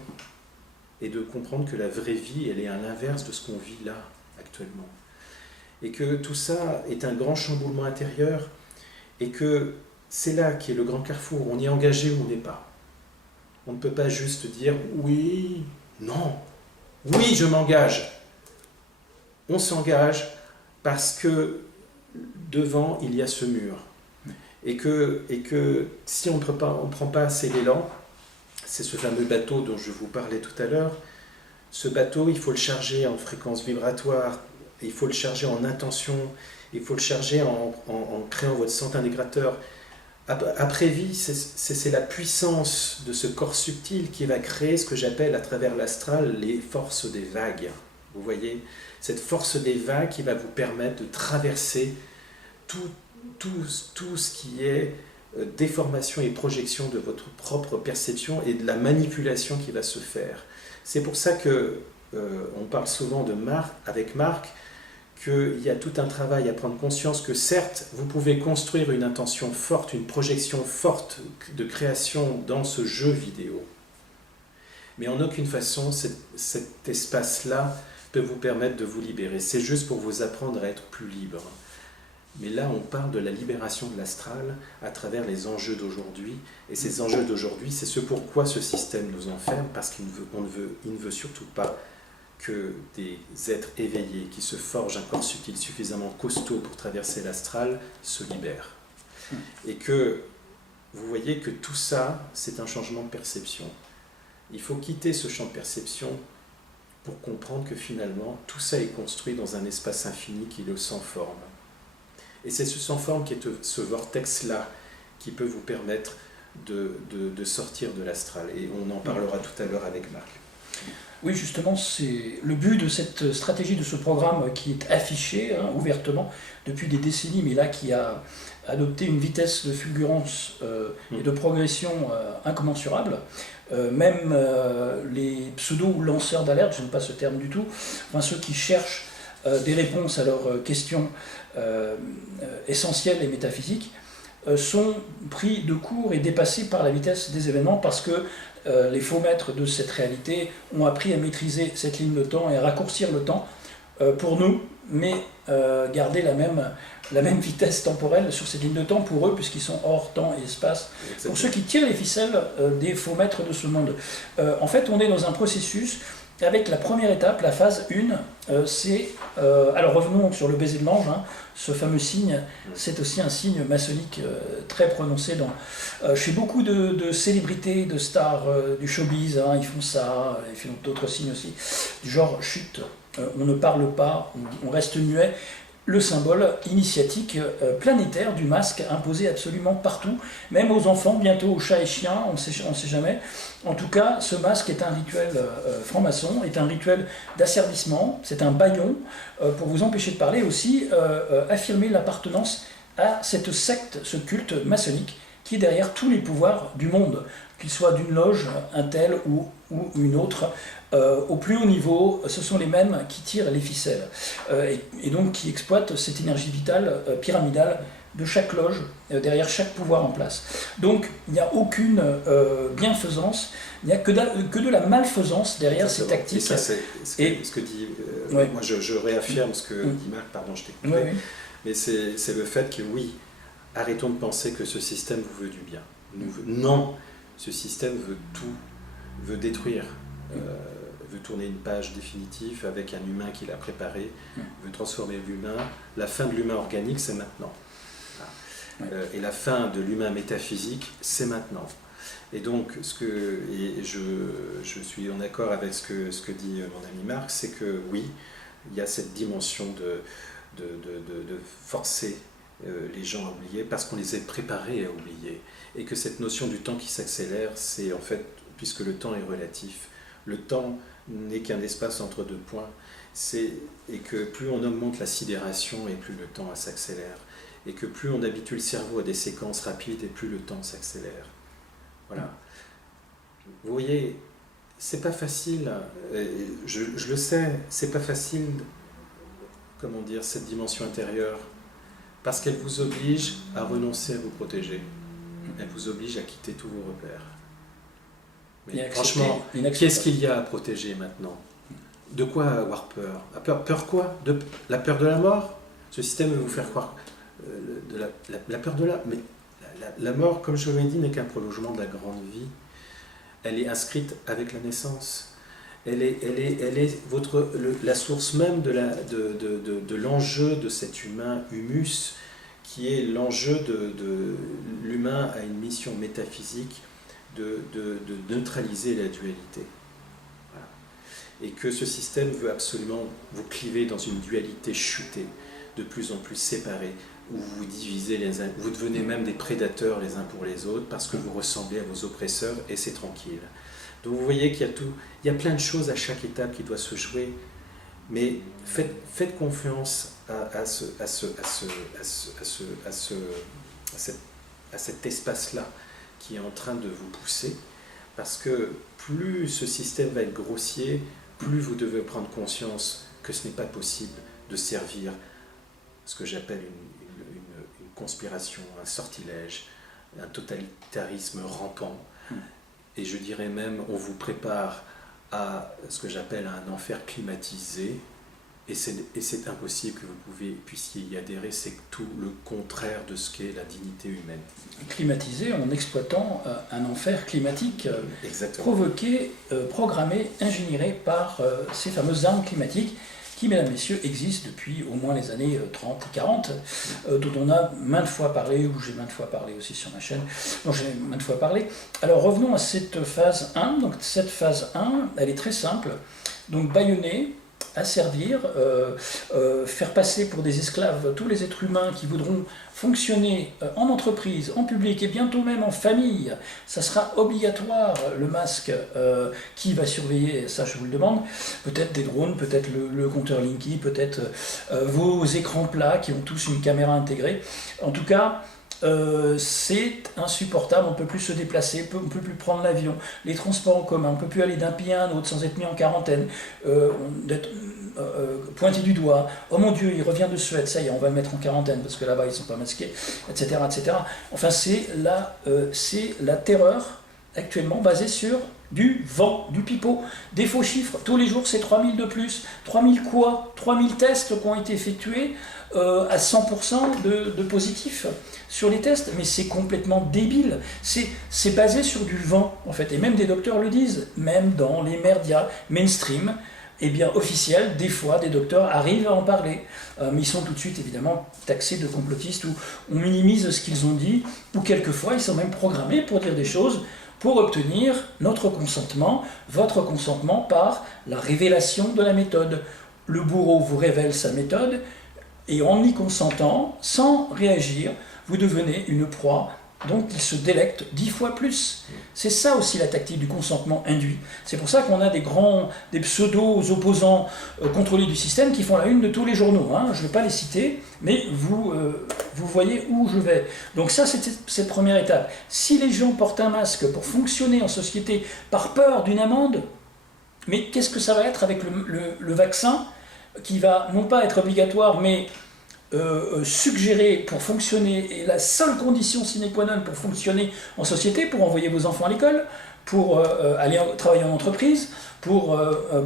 et de comprendre que la vraie vie, elle est à l'inverse de ce qu'on vit là, actuellement. Et que tout ça est un grand chamboulement intérieur, et que c'est là qui est le grand carrefour. On y est engagé ou on n'est pas. On ne peut pas juste dire oui, non, oui, je m'engage. On s'engage parce que devant, il y a ce mur. Et que si on ne prend pas assez l'élan, c'est ce fameux bateau dont je vous parlais tout à l'heure, ce bateau, il faut le charger en fréquence vibratoire, il faut le charger en intention, il faut le charger en créant votre centre intégrateur. Après vie, c'est la puissance de ce corps subtil qui va créer ce que j'appelle à travers l'astral les forces des vagues. Vous voyez, cette force des vagues qui va vous permettre de traverser tout ce qui est déformation et projection de votre propre perception et de la manipulation qui va se faire. C'est pour ça que on parle souvent avec Marc, qu'il y a tout un travail à prendre conscience que certes, vous pouvez construire une intention forte, une projection forte de création dans ce jeu vidéo. Mais en aucune façon, cet espace-là peut vous permettre de vous libérer. C'est juste pour vous apprendre à être plus libre. Mais là, on parle de la libération de l'astral à travers les enjeux d'aujourd'hui. Et ces enjeux d'aujourd'hui, c'est ce pourquoi ce système nous enferme, parce qu'il ne veut surtout pas que des êtres éveillés qui se forgent un corps subtil suffisamment costaud pour traverser l'astral se libèrent. Et que vous voyez que tout ça, c'est un changement de perception. Il faut quitter ce champ de perception pour comprendre que finalement, tout ça est construit dans un espace infini qui est le sans forme. Et c'est ce sans forme qui est ce vortex-là qui peut vous permettre de sortir de l'astral. Et on en parlera tout à l'heure avec Marc. Oui, justement, c'est le but de cette stratégie, de ce programme qui est affiché ouvertement depuis des décennies, mais là qui a adopté une vitesse de fulgurance et de progression incommensurable. Même les pseudo-lanceurs d'alerte, je n'aime pas ce terme du tout, enfin, ceux qui cherchent des réponses à leurs questions essentielles et métaphysiques, sont pris de court et dépassés par la vitesse des événements parce que les faux maîtres de cette réalité ont appris à maîtriser cette ligne de temps et à raccourcir le temps pour nous, mais garder la même vitesse temporelle sur cette ligne de temps pour eux, puisqu'ils sont hors temps et espace. Exactement. Pour ceux qui tirent les ficelles des faux maîtres de ce monde. En fait, on est dans un processus avec la première étape, la phase 1, c'est... alors revenons sur le baiser de l'ange, ce fameux signe, c'est aussi un signe maçonnique très prononcé chez beaucoup de célébrités, de stars du showbiz, ils font ça, ils font d'autres signes aussi, du genre chut, on ne parle pas, on reste muet. Le symbole initiatique planétaire du masque imposé absolument partout, même aux enfants, bientôt aux chats et chiens, on ne sait jamais. En tout cas, ce masque est un rituel franc-maçon, est un rituel d'asservissement, c'est un bâillon pour vous empêcher de parler, aussi affirmer l'appartenance à cette secte, ce culte maçonnique qui est derrière tous les pouvoirs du monde, qu'il soit d'une loge, un tel ou une autre. Au plus haut niveau, ce sont les mêmes qui tirent les ficelles et donc qui exploitent cette énergie vitale pyramidale de chaque loge, derrière chaque pouvoir en place. Donc il n'y a aucune bienfaisance, il n'y a que de la malfaisance derrière ces tactiques. Et ça, c'est ce que dit... ouais. Moi, je réaffirme ce que dit Marc, pardon, je t'ai coupé. Oui. Mais c'est le fait que oui, arrêtons de penser que ce système vous veut du bien. Non, ce système veut tout, veut détruire. Veut tourner une page définitive avec un humain qu'il a préparé, veut transformer l'humain. La fin de l'humain organique, c'est maintenant. Et la fin de l'humain métaphysique, c'est maintenant. Et donc, je suis en accord avec ce que dit mon ami Marc, c'est que oui, il y a cette dimension de forcer les gens à oublier parce qu'on les a préparés à oublier. Et que cette notion du temps qui s'accélère, c'est en fait, puisque le temps est relatif, le temps n'est qu'un espace entre deux points, et que plus on augmente la sidération et plus le temps s'accélère, et que plus on habitue le cerveau à des séquences rapides et plus le temps s'accélère. Voilà. Vous voyez, c'est pas facile, je le sais, c'est pas facile, comment dire, cette dimension intérieure, Parce qu'elle vous oblige à renoncer à vous protéger. Elle vous oblige à quitter tous vos repères. Mais franchement, qu'est-ce qu'il y a à protéger maintenant? De quoi avoir peur? Peur quoi? La peur de la mort? Ce système veut vous faire croire de la peur de la... Mais la mort, comme je vous l'ai dit, n'est qu'un prolongement de la grande vie. Elle est inscrite avec la naissance. Elle est la source même de l'enjeu de cet humain humus, qui est l'enjeu de l'humain a une mission métaphysique de neutraliser la dualité. Voilà. Et que ce système veut absolument vous cliver dans une dualité chutée, de plus en plus séparée, où vous vous divisez les uns, vous devenez même des prédateurs les uns pour les autres, parce que vous ressemblez à vos oppresseurs, et c'est tranquille. Donc vous voyez qu'il y a plein de choses à chaque étape qui doit se jouer, mais faites confiance à cet espace-là qui est en train de vous pousser, parce que plus ce système va être grossier, plus vous devez prendre conscience que ce n'est pas possible de servir ce que j'appelle une conspiration, un sortilège, un totalitarisme rampant. Et je dirais même, on vous prépare à ce que j'appelle un enfer climatisé, et c'est impossible que vous puissiez y adhérer, c'est tout le contraire de ce qu'est la dignité humaine. Climatisé en exploitant un enfer climatique provoqué, programmé, ingénieré par ces fameuses armes climatiques qui, mesdames, messieurs, existent depuis au moins les années 30 et 40, dont on a maintes fois parlé, ou j'ai maintes fois parlé aussi sur ma chaîne, dont j'ai maintes fois parlé. Alors revenons à cette phase 1. Donc cette phase 1, elle est très simple. Donc bâillonner, asservir, faire passer pour des esclaves tous les êtres humains qui voudront fonctionner en entreprise, en public et bientôt même en famille. Ça sera obligatoire, le masque. Qui va surveiller? Ça, je vous le demande. Peut-être des drones, peut-être le compteur Linky, peut-être vos écrans plats qui ont tous une caméra intégrée. En tout cas, c'est insupportable, on ne peut plus se déplacer, on ne peut plus prendre l'avion, les transports en commun, on ne peut plus aller d'un pays à un autre sans être mis en quarantaine, d'être pointé du doigt, oh mon Dieu, il revient de Suède, ça y est, on va le mettre en quarantaine parce que là-bas ils ne sont pas masqués, etc. etc. Enfin, c'est la terreur actuellement basée sur du vent, du pipeau, des faux chiffres. Tous les jours, c'est 3000 de plus. 3000 quoi? 3000 tests qui ont été effectués à 100% de positifs sur les tests. Mais c'est complètement débile. C'est basé sur du vent, en fait. Et même des docteurs le disent. Même dans les médias mainstream, eh bien, officiels, des fois, des docteurs arrivent à en parler. Mais ils sont tout de suite, évidemment, taxés de complotistes, ou on minimise ce qu'ils ont dit, ou quelquefois, ils sont même programmés pour dire des choses pour obtenir notre consentement, votre consentement par la révélation de la méthode. Le bourreau vous révèle sa méthode, et en y consentant, sans réagir, vous devenez une proie dont il se délecte 10 fois plus. C'est ça aussi la tactique du consentement induit. C'est pour ça qu'on a des pseudo-opposants contrôlés du système qui font la une de tous les journaux. Hein. Je ne vais pas les citer, mais vous voyez où je vais. Donc ça, c'est cette première étape. Si les gens portent un masque pour fonctionner en société par peur d'une amende, mais qu'est-ce que ça va être avec le vaccin qui va non pas être obligatoire, mais suggéré pour fonctionner, et la seule condition sine qua non pour fonctionner en société, pour envoyer vos enfants à l'école, pour aller travailler en entreprise, pour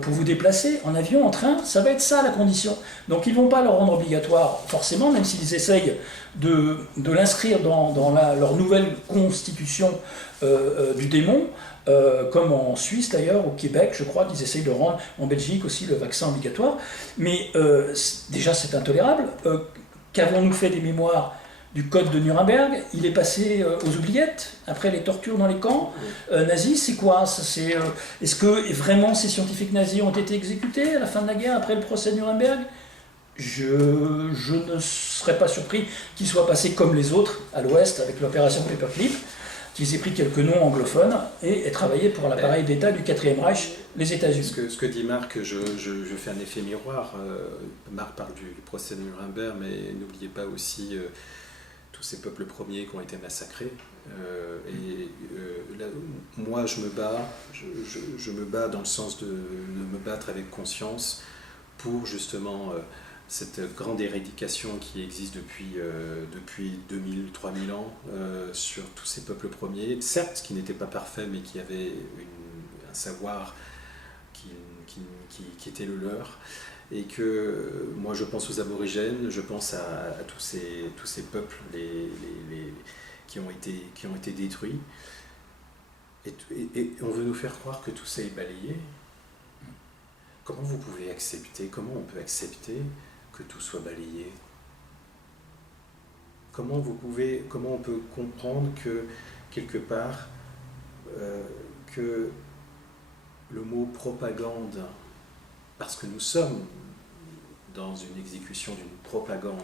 vous déplacer en avion, en train, ça va être ça la condition. Donc ils ne vont pas le rendre obligatoire forcément, même s'ils essayent de l'inscrire dans leur nouvelle constitution du démon, comme en Suisse d'ailleurs, au Québec, je crois qu'ils essayent de rendre, en Belgique aussi, le vaccin obligatoire. Mais déjà c'est intolérable. Qu'avons-nous fait des mémoires du code de Nuremberg? Il est passé aux oubliettes après les tortures dans les camps nazis. C'est quoi? Est-ce que vraiment ces scientifiques nazis ont été exécutés à la fin de la guerre, après le procès de Nuremberg? Je ne serais pas surpris qu'ils soient passés comme les autres à l'Ouest avec l'opération Paperclip, qu'ils aient pris quelques noms anglophones et aient travaillé pour l'appareil d'État du 4e Reich, les États-Unis. Ce que dit Marc, je fais un effet miroir. Marc parle du procès de Nuremberg, mais n'oubliez pas aussi tous ces peuples premiers qui ont été massacrés. Moi, je me bats dans le sens de me battre avec conscience pour justement cette grande éradication qui existe depuis 2000-3000 ans sur tous ces peuples premiers, certes qui n'étaient pas parfaits mais qui avaient un savoir qui était le leur, et que moi je pense aux aborigènes, je pense à tous ces peuples qui ont été détruits, et on veut nous faire croire que tout ça est balayé. Comment vous pouvez accepter, comment on peut accepter que tout soit balayé? Comment on peut comprendre que, quelque part, que le mot propagande, parce que nous sommes dans une exécution d'une propagande,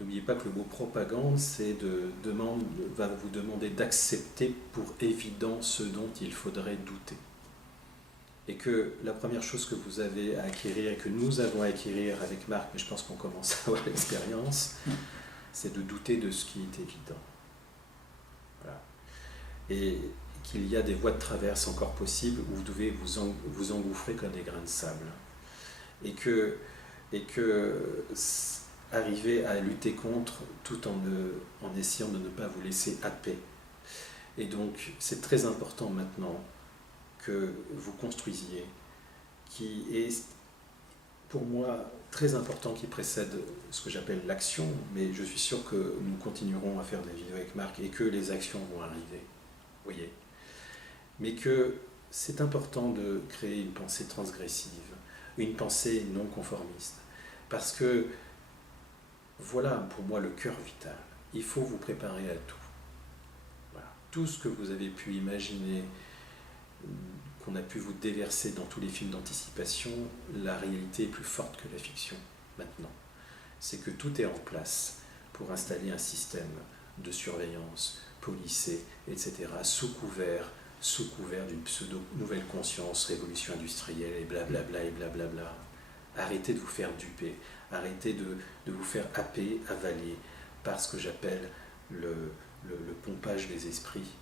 n'oubliez pas que le mot propagande, va vous demander d'accepter pour évident ce dont il faudrait douter. Et que la première chose que vous avez à acquérir, et que nous avons à acquérir avec Marc, mais je pense qu'on commence à avoir l'expérience, c'est de douter de ce qui est évident. Voilà. Et qu'il y a des voies de traverse encore possibles où vous devez vous engouffrer comme des grains de sable. Et que arriver à lutter contre tout en essayant de ne pas vous laisser happer. Et donc, c'est très important maintenant que vous construisiez, qui est pour moi très important, qui précède ce que j'appelle l'action, mais je suis sûr que nous continuerons à faire des vidéos avec Marc et que les actions vont arriver, vous voyez. Mais que c'est important de créer une pensée transgressive, une pensée non conformiste, parce que voilà pour moi le cœur vital. Il faut vous préparer à tout. Voilà. Tout ce que vous avez pu imaginer, qu'on a pu vous déverser dans tous les films d'anticipation, la réalité est plus forte que la fiction maintenant. C'est que tout est en place pour installer un système de surveillance, policé, etc., sous couvert d'une pseudo-nouvelle conscience, révolution industrielle et blablabla et blablabla. Arrêtez de vous faire duper, arrêtez de vous faire happer, avaler par ce que j'appelle le pompage des esprits.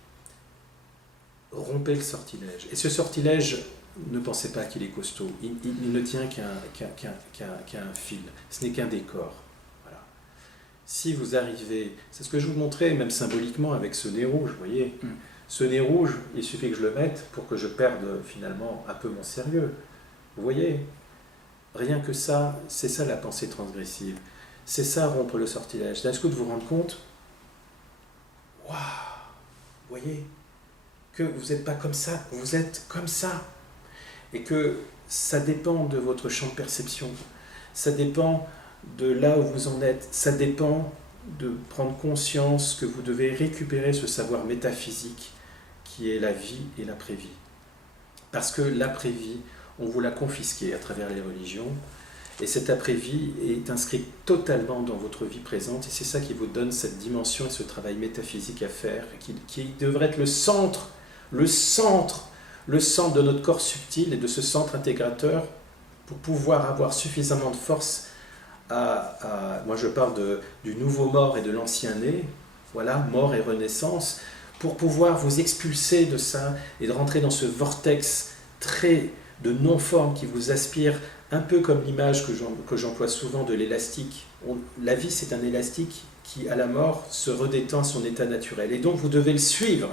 Rompez le sortilège. Et ce sortilège, ne pensez pas qu'il est costaud. Il ne tient qu'un fil. Ce n'est qu'un décor. Voilà. Si vous arrivez, c'est ce que je vous montrais, même symboliquement, avec ce nez rouge, vous voyez. Ce nez rouge, il suffit que je le mette pour que je perde finalement un peu mon sérieux. Vous voyez? Rien que ça, c'est ça la pensée transgressive. C'est ça rompre le sortilège. Est-ce que vous vous rendez compte? Waouh! Vous voyez? Que vous n'êtes pas comme ça, vous êtes comme ça. Et que ça dépend de votre champ de perception, ça dépend de là où vous en êtes, ça dépend de prendre conscience que vous devez récupérer ce savoir métaphysique qui est la vie et l'après-vie. Parce que l'après-vie, on vous l'a confisqué à travers les religions, et cette après-vie est inscrite totalement dans votre vie présente, et c'est ça qui vous donne cette dimension et ce travail métaphysique à faire, qui devrait être le centre de notre corps subtil et de ce centre intégrateur pour pouvoir avoir suffisamment de force moi je parle du nouveau mort et de l'ancien né, voilà, mort et renaissance, pour pouvoir vous expulser de ça et de rentrer dans ce vortex très de non-forme qui vous aspire, un peu comme l'image que j'emploie souvent de l'élastique. La vie, c'est un élastique qui, à la mort, se redétend à son état naturel. Et donc, vous devez le suivre.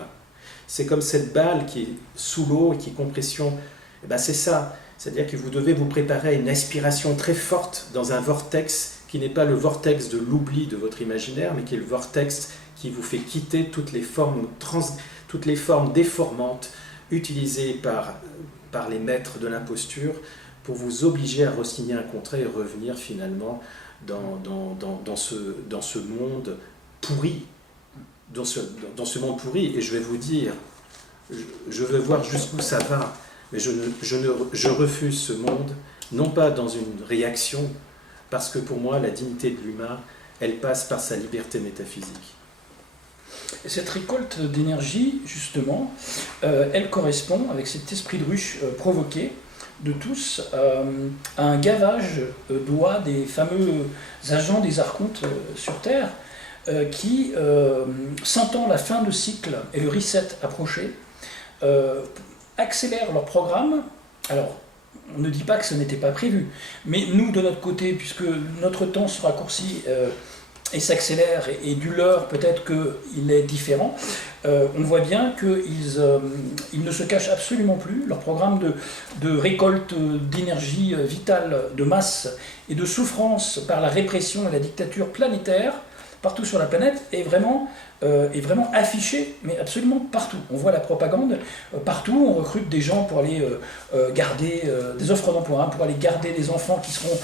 C'est comme cette balle qui est sous l'eau et qui est compression. Et ben, c'est ça. C'est-à-dire que vous devez vous préparer à une aspiration très forte dans un vortex qui n'est pas le vortex de l'oubli de votre imaginaire, mais qui est le vortex qui vous fait quitter toutes les formes déformantes utilisées par les maîtres de l'imposture pour vous obliger à re-signer un contrat et revenir finalement dans ce monde pourri. Dans ce monde pourri. Et je vais vous dire, je veux voir jusqu'où ça va, mais je refuse ce monde, non pas dans une réaction, parce que pour moi, la dignité de l'humain, elle passe par sa liberté métaphysique. Et cette récolte d'énergie, justement, elle correspond, avec cet esprit de ruche provoqué de tous, à un gavage d'oie des fameux agents des archontes sur Terre, qui, sentant la fin de cycle et le reset approcher, accélèrent leur programme. Alors, on ne dit pas que ce n'était pas prévu. Mais nous, de notre côté, puisque notre temps se raccourcit et s'accélère, et du leur peut-être qu'il est différent, on voit bien qu'ils ne se cachent absolument plus. Leur programme de récolte d'énergie vitale, de masse et de souffrance par la répression et la dictature planétaire, partout sur la planète, est vraiment affiché, mais absolument partout. On voit la propagande partout, on recrute des gens pour aller garder, des offres d'emploi, pour aller garder les enfants qui seront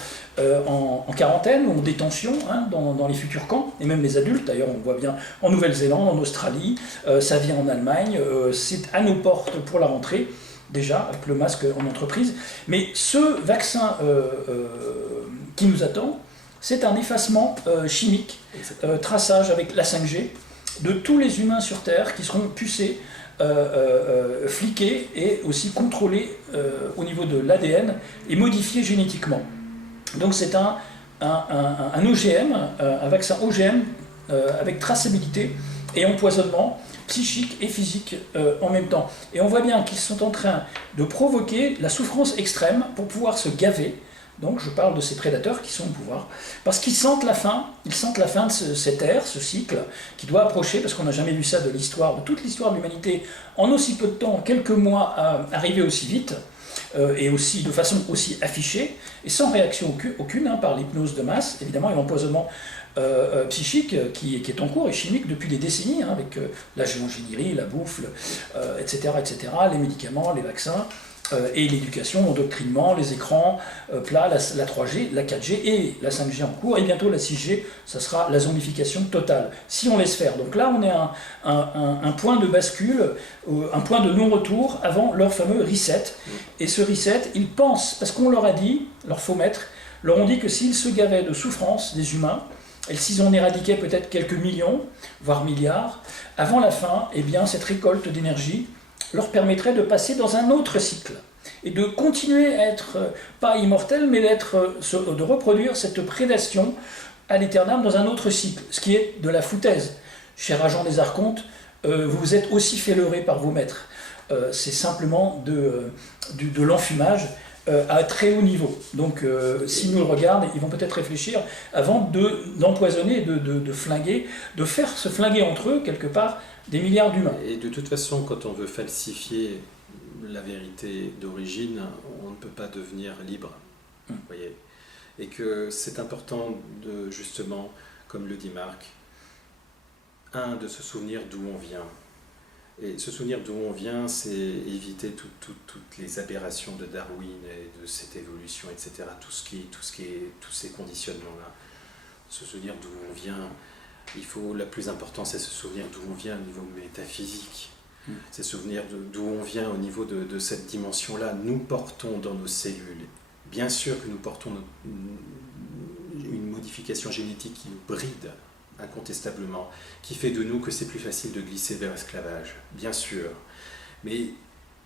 en quarantaine ou en détention dans les futurs camps, et même les adultes, d'ailleurs on voit bien en Nouvelle-Zélande, en Australie, ça vient en Allemagne, c'est à nos portes pour la rentrée, déjà, avec le masque en entreprise. Mais ce vaccin qui nous attend, c'est un effacement chimique, traçage avec la 5G, de tous les humains sur Terre qui seront pucés, fliqués et aussi contrôlés au niveau de l'ADN et modifiés génétiquement. Donc c'est un OGM, un vaccin OGM avec traçabilité et empoisonnement psychique et physique en même temps. Et on voit bien qu'ils sont en train de provoquer la souffrance extrême pour pouvoir se gaver. Donc je parle de ces prédateurs qui sont au pouvoir, parce qu'ils sentent la fin de cette ère, ce cycle, qui doit approcher, parce qu'on n'a jamais vu ça de toute l'histoire de l'humanité, en aussi peu de temps, quelques mois, arriver aussi vite, et aussi de façon aussi affichée, et sans réaction aucune, par l'hypnose de masse, évidemment, et l'empoisonnement psychique qui est en cours et chimique depuis des décennies, avec la géo-ingénierie, la bouffe, etc., les médicaments, les vaccins, et l'éducation, l'endoctrinement, les écrans plats, la 3G, la 4G et la 5G en cours, et bientôt la 6G, ça sera la zombification totale, si on laisse faire. Donc là, on est à un point de bascule, un point de non-retour avant leur fameux reset. Et ce reset, ils pensent, parce qu'on leur a dit, leurs faux maîtres, leur ont dit que s'ils se gavaient de souffrance, des humains, et s'ils en éradiquaient peut-être quelques millions, voire milliards, avant la fin, eh bien, cette récolte d'énergie leur permettrait de passer dans un autre cycle et de continuer à être, pas immortel, mais de reproduire cette prédation à l'éternel dans un autre cycle, ce qui est de la foutaise. Cher agent des archontes, vous vous êtes aussi fait leurrer par vos maîtres. C'est simplement de l'enfumage à très haut niveau. Donc s'ils nous le regardent, ils vont peut-être réfléchir avant d'empoisonner, de flinguer, de faire se flinguer entre eux, quelque part, des milliards d'humains. Et de toute façon, quand on veut falsifier la vérité d'origine, on ne peut pas devenir libre. Vous voyez. Et que c'est important de, justement, comme le dit Marc, de se souvenir d'où on vient. Et se souvenir d'où on vient, c'est éviter toutes les aberrations de Darwin et de cette évolution, etc. Tous ces conditionnements-là. Se souvenir d'où on vient. La plus importante, c'est se souvenir d'où on vient au niveau métaphysique. C'est se souvenir d'où on vient au niveau de cette dimension-là. Nous portons dans nos cellules, bien sûr que nous portons une modification génétique qui nous bride, incontestablement, qui fait de nous que c'est plus facile de glisser vers l'esclavage, bien sûr. Mais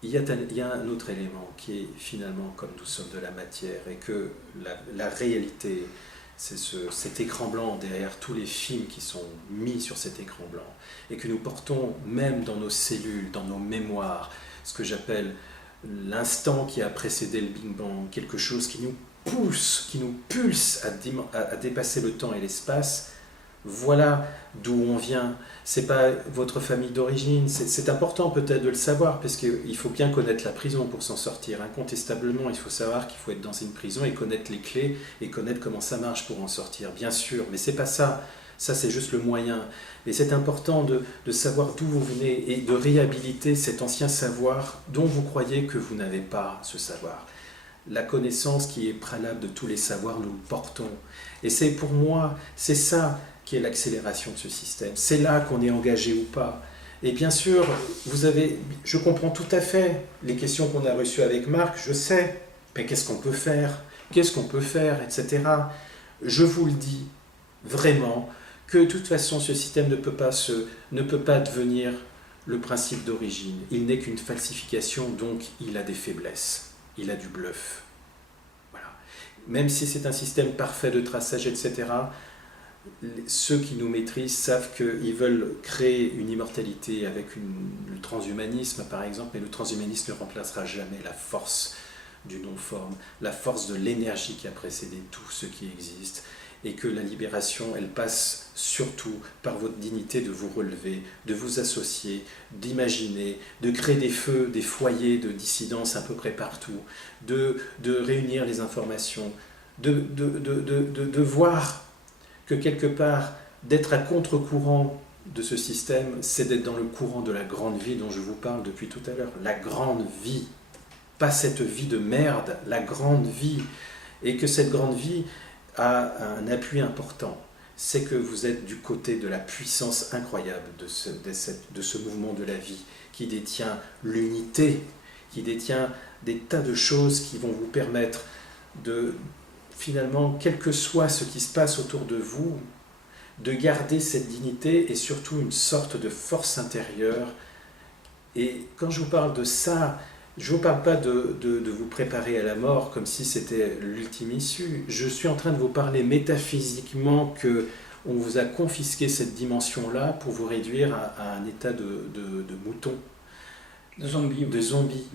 il y a un autre élément qui est finalement, comme nous sommes de la matière, et que la réalité, c'est cet écran blanc derrière tous les films qui sont mis sur cet écran blanc, et que nous portons même dans nos cellules, dans nos mémoires, ce que j'appelle l'instant qui a précédé le Big Bang, quelque chose qui nous pousse, qui nous pulse à dépasser le temps et l'espace. Voilà d'où on vient. C'est pas votre famille d'origine. C'est important peut-être de le savoir, parce qu'il faut bien connaître la prison pour s'en sortir. Incontestablement, il faut savoir qu'il faut être dans une prison et connaître les clés et connaître comment ça marche pour en sortir, bien sûr. Mais c'est pas ça. Ça, c'est juste le moyen. Et c'est important de savoir d'où vous venez et de réhabiliter cet ancien savoir dont vous croyez que vous n'avez pas ce savoir. La connaissance qui est préalable de tous les savoirs, nous le portons. Et c'est pour moi, c'est ça qui est l'accélération de ce système. C'est là qu'on est engagé ou pas. Et bien sûr, je comprends tout à fait les questions qu'on a reçues avec Marc, je sais, mais qu'est-ce qu'on peut faire ? Qu'est-ce qu'on peut faire, etc. Je vous le dis vraiment que de toute façon, ce système ne peut pas devenir le principe d'origine. Il n'est qu'une falsification, donc il a des faiblesses. Il a du bluff. Voilà. Même si c'est un système parfait de traçage, etc., ceux qui nous maîtrisent savent qu'ils veulent créer une immortalité avec le transhumanisme, par exemple, mais le transhumanisme ne remplacera jamais la force du non-forme, la force de l'énergie qui a précédé tout ce qui existe, et que la libération, elle passe surtout par votre dignité de vous relever, de vous associer, d'imaginer, de créer des feux, des foyers de dissidence à peu près partout, de réunir les informations, de voir que quelque part, d'être à contre-courant de ce système, c'est d'être dans le courant de la grande vie dont je vous parle depuis tout à l'heure. La grande vie, pas cette vie de merde, la grande vie. Et que cette grande vie a un appui important. C'est que vous êtes du côté de la puissance incroyable de ce mouvement de la vie qui détient l'unité, qui détient des tas de choses qui vont vous permettre de, finalement, quel que soit ce qui se passe autour de vous, de garder cette dignité et surtout une sorte de force intérieure. Et quand je vous parle de ça, je ne vous parle pas de vous préparer à la mort comme si c'était l'ultime issue. Je suis en train de vous parler métaphysiquement que on vous a confisqué cette dimension-là pour vous réduire à un état de mouton. De zombie. De zombie.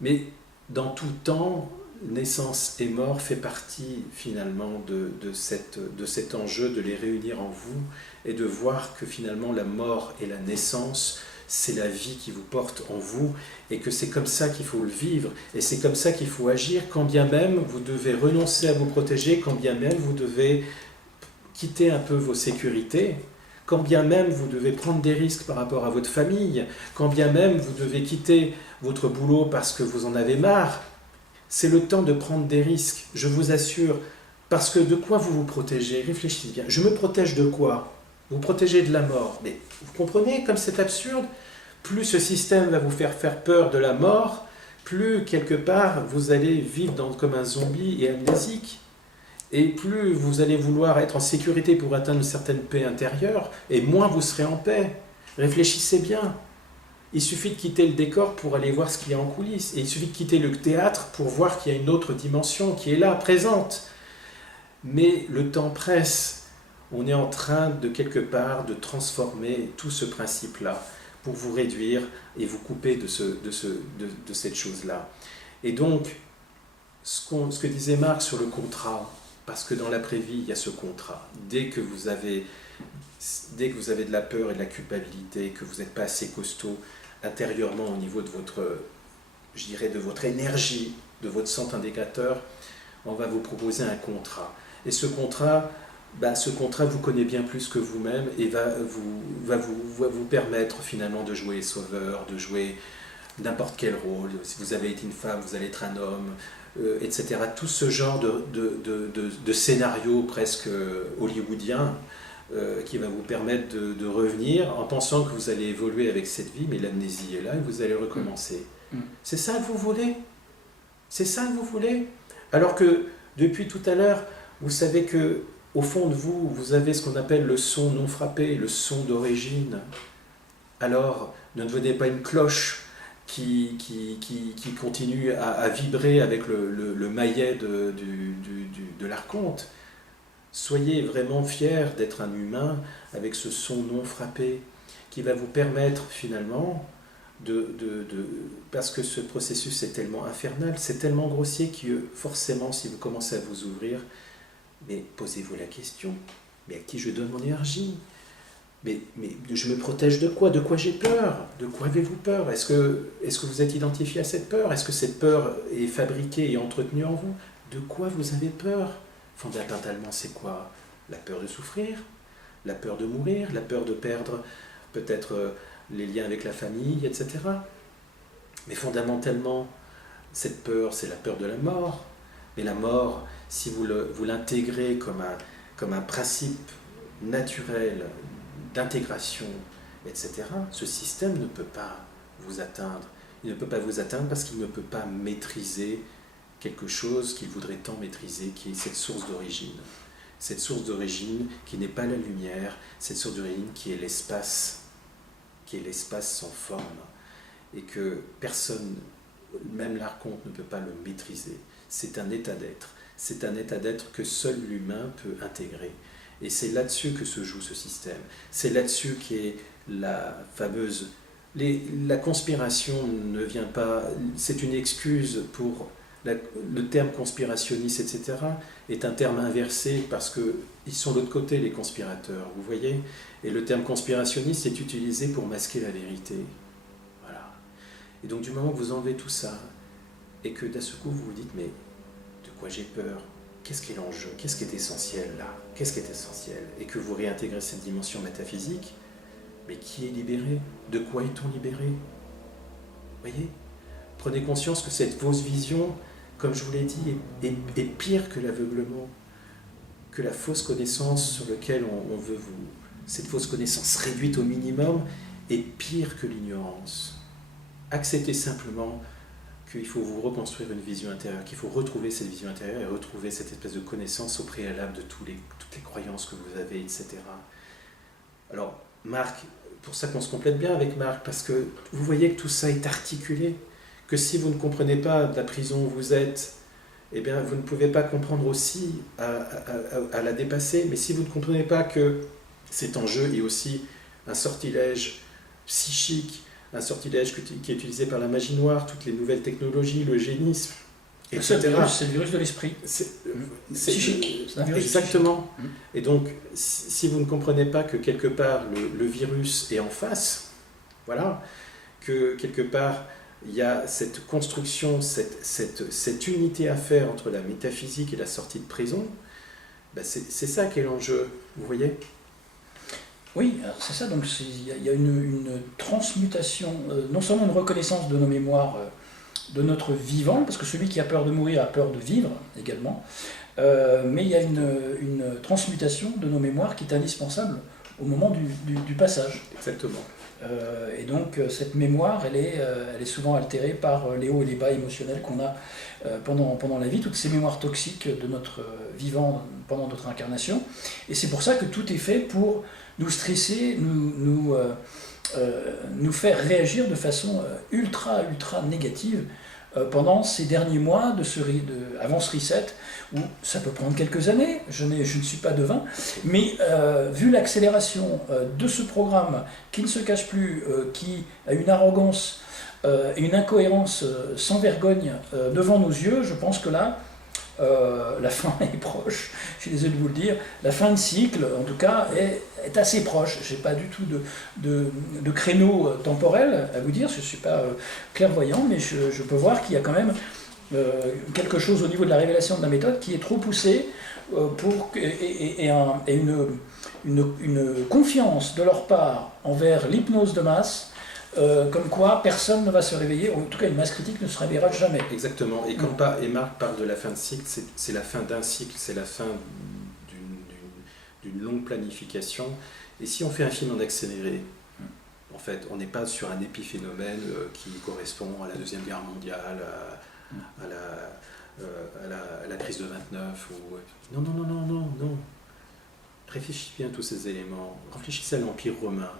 Mais dans tout temps, naissance et mort fait partie finalement de cet enjeu de les réunir en vous et de voir que finalement la mort et la naissance, c'est la vie qui vous porte en vous et que c'est comme ça qu'il faut le vivre et c'est comme ça qu'il faut agir quand bien même vous devez renoncer à vous protéger, quand bien même vous devez quitter un peu vos sécurités, quand bien même vous devez prendre des risques par rapport à votre famille, quand bien même vous devez quitter votre boulot parce que vous en avez marre. C'est le temps de prendre des risques, je vous assure, parce que de quoi vous vous protégez? Réfléchissez bien. Je me protège de quoi? Vous protégez de la mort. Mais vous comprenez comme c'est absurde? Plus ce système va vous faire peur de la mort, plus quelque part vous allez vivre comme un zombie et amnésique. Et plus vous allez vouloir être en sécurité pour atteindre une certaine paix intérieure, et moins vous serez en paix. Réfléchissez bien. Il suffit de quitter le décor pour aller voir ce qu'il y a en coulisses. Et il suffit de quitter le théâtre pour voir qu'il y a une autre dimension qui est là, présente. Mais le temps presse. On est en train de quelque part de transformer tout ce principe-là pour vous réduire et vous couper de cette chose-là. Et donc, ce que disait Marc sur le contrat, parce que dans l'après-vie, il y a ce contrat. Dès que vous avez de la peur et de la culpabilité, que vous n'êtes pas assez costaud intérieurement au niveau de votre énergie, de votre centre indicateur, on va vous proposer un contrat. Et ce contrat vous connaît bien plus que vous-même et va vous permettre finalement de jouer sauveur, de jouer n'importe quel rôle. Si vous avez été une femme, vous allez être un homme, etc. Tout ce genre de scénario presque hollywoodien qui va vous permettre de revenir en pensant que vous allez évoluer avec cette vie, mais l'amnésie est là et vous allez recommencer. C'est ça que vous voulez? C'est ça que vous voulez? Alors que depuis tout à l'heure, vous savez que au fond de vous, vous avez ce qu'on appelle le son non frappé, le son d'origine. Alors, ne devenez pas une cloche qui continue à vibrer avec le maillet de l'archonte. Soyez vraiment fiers d'être un humain avec ce son non frappé qui va vous permettre finalement parce que ce processus est tellement infernal, c'est tellement grossier que forcément si vous commencez à vous ouvrir, mais posez-vous la question, mais à qui je donne mon énergie? Mais je me protège de quoi? De quoi j'ai peur? De quoi avez-vous peur? Est-ce que vous êtes identifié à cette peur? Est-ce que cette peur est fabriquée et entretenue en vous? De quoi vous avez peur? Fondamentalement, c'est quoi? La peur de souffrir? La peur de mourir? La peur de perdre peut-être les liens avec la famille, etc. Mais fondamentalement, cette peur, c'est la peur de la mort. Mais la mort, si vous l'intégrez comme un principe naturel d'intégration, etc., ce système ne peut pas vous atteindre. Il ne peut pas vous atteindre parce qu'il ne peut pas maîtriser quelque chose qu'il voudrait tant maîtriser, qui est cette source d'origine. Cette source d'origine qui n'est pas la lumière, cette source d'origine qui est l'espace sans forme, et que personne, même l'archonte, ne peut pas le maîtriser. C'est un état d'être. C'est un état d'être que seul l'humain peut intégrer. Et c'est là-dessus que se joue ce système. C'est là-dessus qu'est la fameuse... La conspiration ne vient pas... C'est une excuse pour Le terme conspirationniste, etc., est un terme inversé parce qu'ils sont de l'autre côté, les conspirateurs, vous voyez. Et le terme conspirationniste est utilisé pour masquer la vérité. Voilà. Et donc du moment que vous enlevez tout ça, et que d'un seul coup vous vous dites, mais de quoi j'ai peur? Qu'est-ce qui est l'enjeu? Qu'est-ce qui est essentiel là? Qu'est-ce qui est essentiel? Et que vous réintégrez cette dimension métaphysique, mais qui est libéré? De quoi est-on libéré? Vous voyez? Prenez conscience que cette fausse vision, comme je vous l'ai dit, est pire que l'aveuglement, que la fausse connaissance sur laquelle on veut vous... Cette fausse connaissance réduite au minimum est pire que l'ignorance. Acceptez simplement qu'il faut vous reconstruire une vision intérieure, qu'il faut retrouver cette vision intérieure et retrouver cette espèce de connaissance au préalable de toutes les croyances que vous avez, etc. Alors, Marc, pour ça qu'on se complète bien avec Marc, parce que vous voyez que tout ça est articulé, que si vous ne comprenez pas la prison où vous êtes, eh bien, vous ne pouvez pas comprendre aussi à la dépasser, mais si vous ne comprenez pas que cet enjeu est aussi un sortilège psychique, un sortilège qui est utilisé par la magie noire, toutes les nouvelles technologies, l'eugénisme, etc. C'est le virus de l'esprit. C'est psychique. C'est un virus exactement. psychique. Et donc, si vous ne comprenez pas que quelque part le virus est en face, voilà, que quelque part il y a cette construction, cette unité à faire entre la métaphysique et la sortie de prison, ben c'est ça qui est l'enjeu, vous voyez? Oui, c'est ça, donc il y a une transmutation, non seulement une reconnaissance de nos mémoires, de notre vivant, parce que celui qui a peur de mourir a peur de vivre également, mais il y a une transmutation de nos mémoires qui est indispensable au moment du passage. Exactement. Et donc cette mémoire, elle est souvent altérée par les hauts et les bas émotionnels qu'on a pendant la vie, toutes ces mémoires toxiques de notre vivant pendant notre incarnation. Et c'est pour ça que tout est fait pour nous stresser, nous faire réagir de façon ultra négative pendant ces derniers mois avant ce reset, où ça peut prendre quelques années, je ne suis pas devin, mais vu l'accélération de ce programme qui ne se cache plus, qui a une arrogance et une incohérence sans vergogne devant nos yeux, je pense que là, la fin est proche, je suis désolé de vous le dire, la fin de cycle, en tout cas, est assez proche. Je n'ai pas du tout de créneau temporel à vous dire, je ne suis pas clairvoyant, mais je peux voir qu'il y a quand même quelque chose au niveau de la révélation de la méthode qui est trop poussé et une confiance de leur part envers l'hypnose de masse, comme quoi personne ne va se réveiller, ou en tout cas une masse critique ne se réveillera jamais. Exactement, et et Marc parle de la fin de cycle, c'est la fin d'un cycle, c'est la fin d'une longue planification, et si on fait un film en accéléré, en fait, on n'est pas sur un épiphénomène qui correspond à la Deuxième Guerre mondiale, à la crise de 29, ou... Non. Réfléchissez bien à tous ces éléments, réfléchissez à l'Empire romain,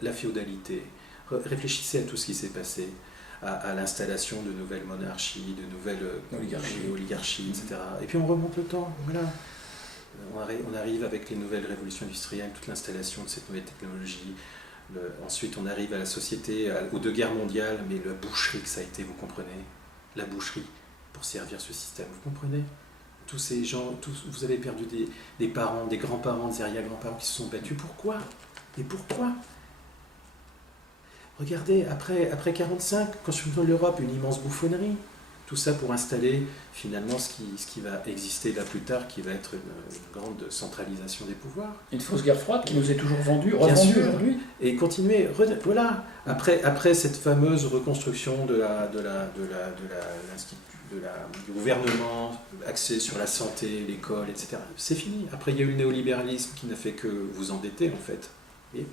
la féodalité, réfléchissez à tout ce qui s'est passé, à l'installation de nouvelles monarchies, de nouvelles oligarchies, etc. Et puis on remonte le temps, voilà. On arrive avec les nouvelles révolutions industrielles, toute l'installation de cette nouvelle technologie. Ensuite, on arrive à la société, aux deux guerres mondiales, mais la boucherie que ça a été, vous comprenez? La boucherie pour servir ce système, vous comprenez? Tous ces gens, vous avez perdu des parents, des grands-parents, des arrière-grands-parents qui se sont battus. Pourquoi? Et pourquoi? Regardez, après 1945, construction de l'Europe, une immense bouffonnerie. Tout ça pour installer finalement ce qui va exister là plus tard, qui va être une grande centralisation des pouvoirs. Une fausse guerre froide qui nous est toujours revendue aujourd'hui. Et continuer, voilà. Après cette fameuse reconstruction du gouvernement axé sur la santé, l'école, etc. C'est fini. Après, il y a eu le néolibéralisme qui n'a fait que vous endetter, en fait. Et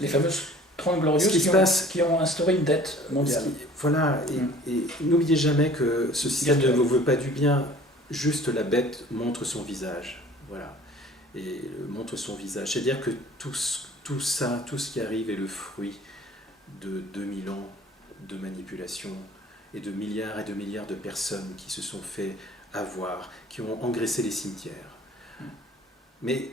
les fameuses 30 glorieuses qui ont instauré une dette mondiale. Voilà, et n'oubliez jamais que ce système ne vous veut pas du bien, juste la bête montre son visage. Voilà, et montre son visage. C'est-à-dire que tout ça, tout ce qui arrive est le fruit de 2000 ans de manipulation et de milliards de personnes qui se sont fait avoir, qui ont engraissé les cimetières. Mais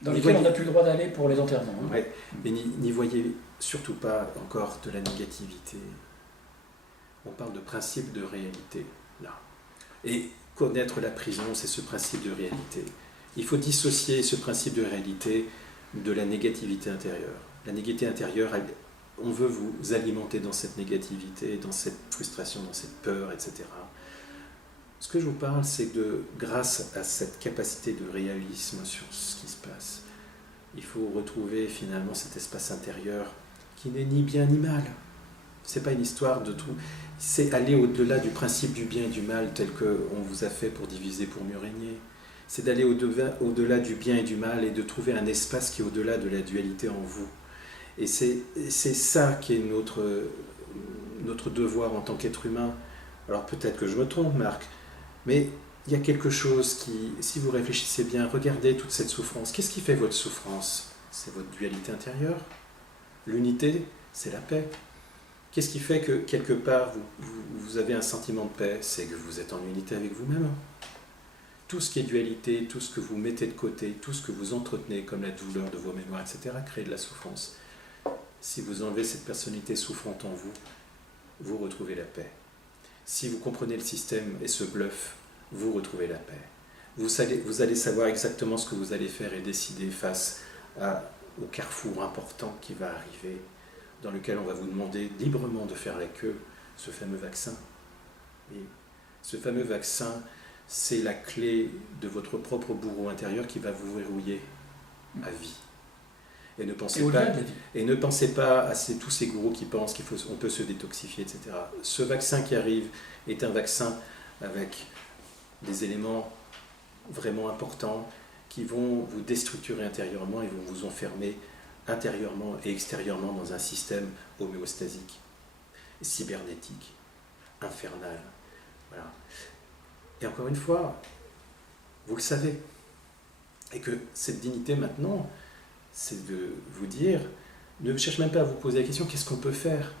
dans lesquels on n'a plus le droit d'aller pour les enterrements. Hein. Ouais, mais n'y voyez surtout pas encore de la négativité. On parle de principe de réalité, là. Et connaître la prison, c'est ce principe de réalité. Il faut dissocier ce principe de réalité de la négativité intérieure. La négativité intérieure, on veut vous alimenter dans cette négativité, dans cette frustration, dans cette peur, etc. Ce que je vous parle, c'est de, grâce à cette capacité de réalisme sur ce qui se passe, il faut retrouver finalement cet espace intérieur qui n'est ni bien ni mal. C'est pas une histoire de tout. C'est aller au-delà du principe du bien et du mal tel qu'on vous a fait pour diviser, pour mieux régner. C'est d'aller au-delà du bien et du mal et de trouver un espace qui est au-delà de la dualité en vous. Et c'est ça qui est notre devoir en tant qu'être humain. Alors peut-être que je me trompe, Marc, mais il y a quelque chose qui, si vous réfléchissez bien, regardez toute cette souffrance. Qu'est-ce qui fait votre souffrance? C'est votre dualité intérieure. L'unité, c'est la paix. Qu'est-ce qui fait que quelque part vous avez un sentiment de paix? C'est que vous êtes en unité avec vous-même. Tout ce qui est dualité, tout ce que vous mettez de côté, tout ce que vous entretenez comme la douleur de vos mémoires, etc., crée de la souffrance. Si vous enlevez cette personnalité souffrante en vous, vous retrouvez la paix. Si vous comprenez le système et ce bluff, vous retrouvez la paix. Vous allez savoir exactement ce que vous allez faire et décider face au carrefour important qui va arriver, dans lequel on va vous demander librement de faire la queue, ce fameux vaccin. Et ce fameux vaccin, c'est la clé de votre propre bourreau intérieur qui va vous verrouiller à vie. Et ne pensez pas à tous ces gourous qui pensent qu'on peut se détoxifier, etc. Ce vaccin qui arrive est un vaccin avec des éléments vraiment importants qui vont vous déstructurer intérieurement et vont vous enfermer intérieurement et extérieurement dans un système homéostasique, cybernétique, infernal. Voilà. Et encore une fois, vous le savez. Et que cette dignité maintenant, c'est de vous dire, ne cherchez même pas à vous poser la question, qu'est-ce qu'on peut faire?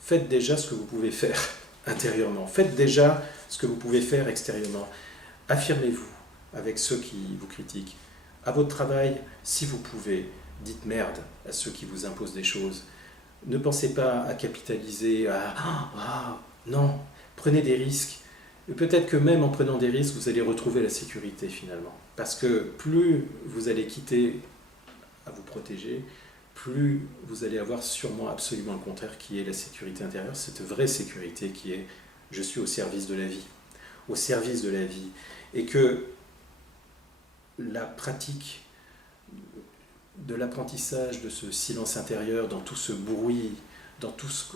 Faites déjà ce que vous pouvez faire intérieurement. Faites déjà ce que vous pouvez faire extérieurement. Affirmez-vous avec ceux qui vous critiquent. À votre travail, si vous pouvez, dites merde à ceux qui vous imposent des choses. Ne pensez pas à capitaliser, non, prenez des risques. Peut-être que même en prenant des risques, vous allez retrouver la sécurité finalement. Parce que plus vous allez quitter à vous protéger, plus vous allez avoir sûrement absolument le contraire qui est la sécurité intérieure, cette vraie sécurité qui est « je suis au service de la vie ». Au service de la vie. Et que la pratique de l'apprentissage de ce silence intérieur, dans tout ce bruit, dans tout ce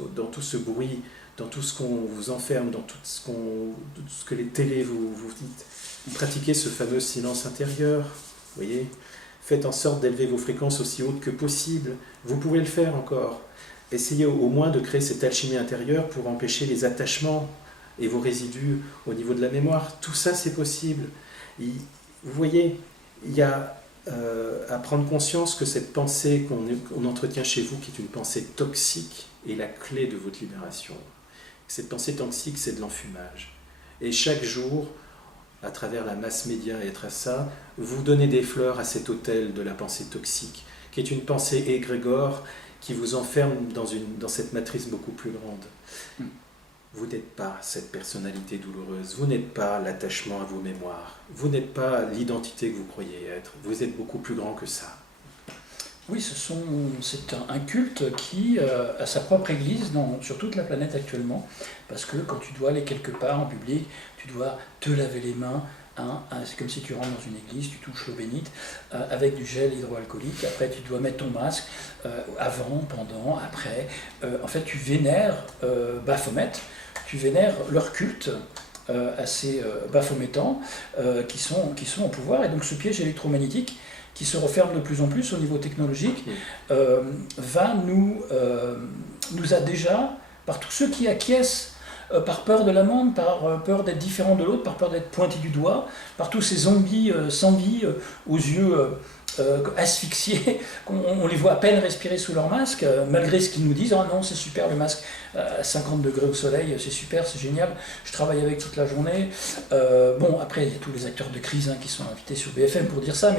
qu'on vous enferme, dans tout ce que les télés vous dites, pratiquez ce fameux silence intérieur, voyez. Faites en sorte d'élever vos fréquences aussi hautes que possible. Vous pouvez le faire encore. Essayez au moins de créer cette alchimie intérieure pour empêcher les attachements et vos résidus au niveau de la mémoire. Tout ça, c'est possible. Vous voyez, il y a à prendre conscience que cette pensée qu'on entretient chez vous, qui est une pensée toxique, est la clé de votre libération. Cette pensée toxique, c'est de l'enfumage. Et chaque jour, à travers la masse média et à travers ça, vous donnez des fleurs à cet autel de la pensée toxique, qui est une pensée égrégore qui vous enferme dans cette matrice beaucoup plus grande. Vous n'êtes pas cette personnalité douloureuse, vous n'êtes pas l'attachement à vos mémoires, vous n'êtes pas l'identité que vous croyez être, vous êtes beaucoup plus grand que ça. Oui, c'est un culte qui a sa propre église sur toute la planète actuellement, parce que quand tu dois aller quelque part en public, tu dois te laver les mains, c'est comme si tu rentres dans une église, tu touches l'eau bénite, avec du gel hydroalcoolique, après tu dois mettre ton masque, avant, pendant, après, en fait tu vénères Baphomet, tu vénères leur culte, assez baphométants, qui sont au pouvoir, et donc ce piège électromagnétique, qui se referme de plus en plus au niveau technologique, nous a déjà, par tous ceux qui acquiescent, par peur de l'amende, par peur d'être différent de l'autre, par peur d'être pointé du doigt, par tous ces zombies sans vie, aux yeux asphyxiés, on les voit à peine respirer sous leur masque, malgré ce qu'ils nous disent, ah non c'est super le masque, à 50 degrés au soleil, c'est super, c'est génial, je travaille avec toute la journée. Bon, après il y a tous les acteurs de crise qui sont invités sur BFM pour dire ça,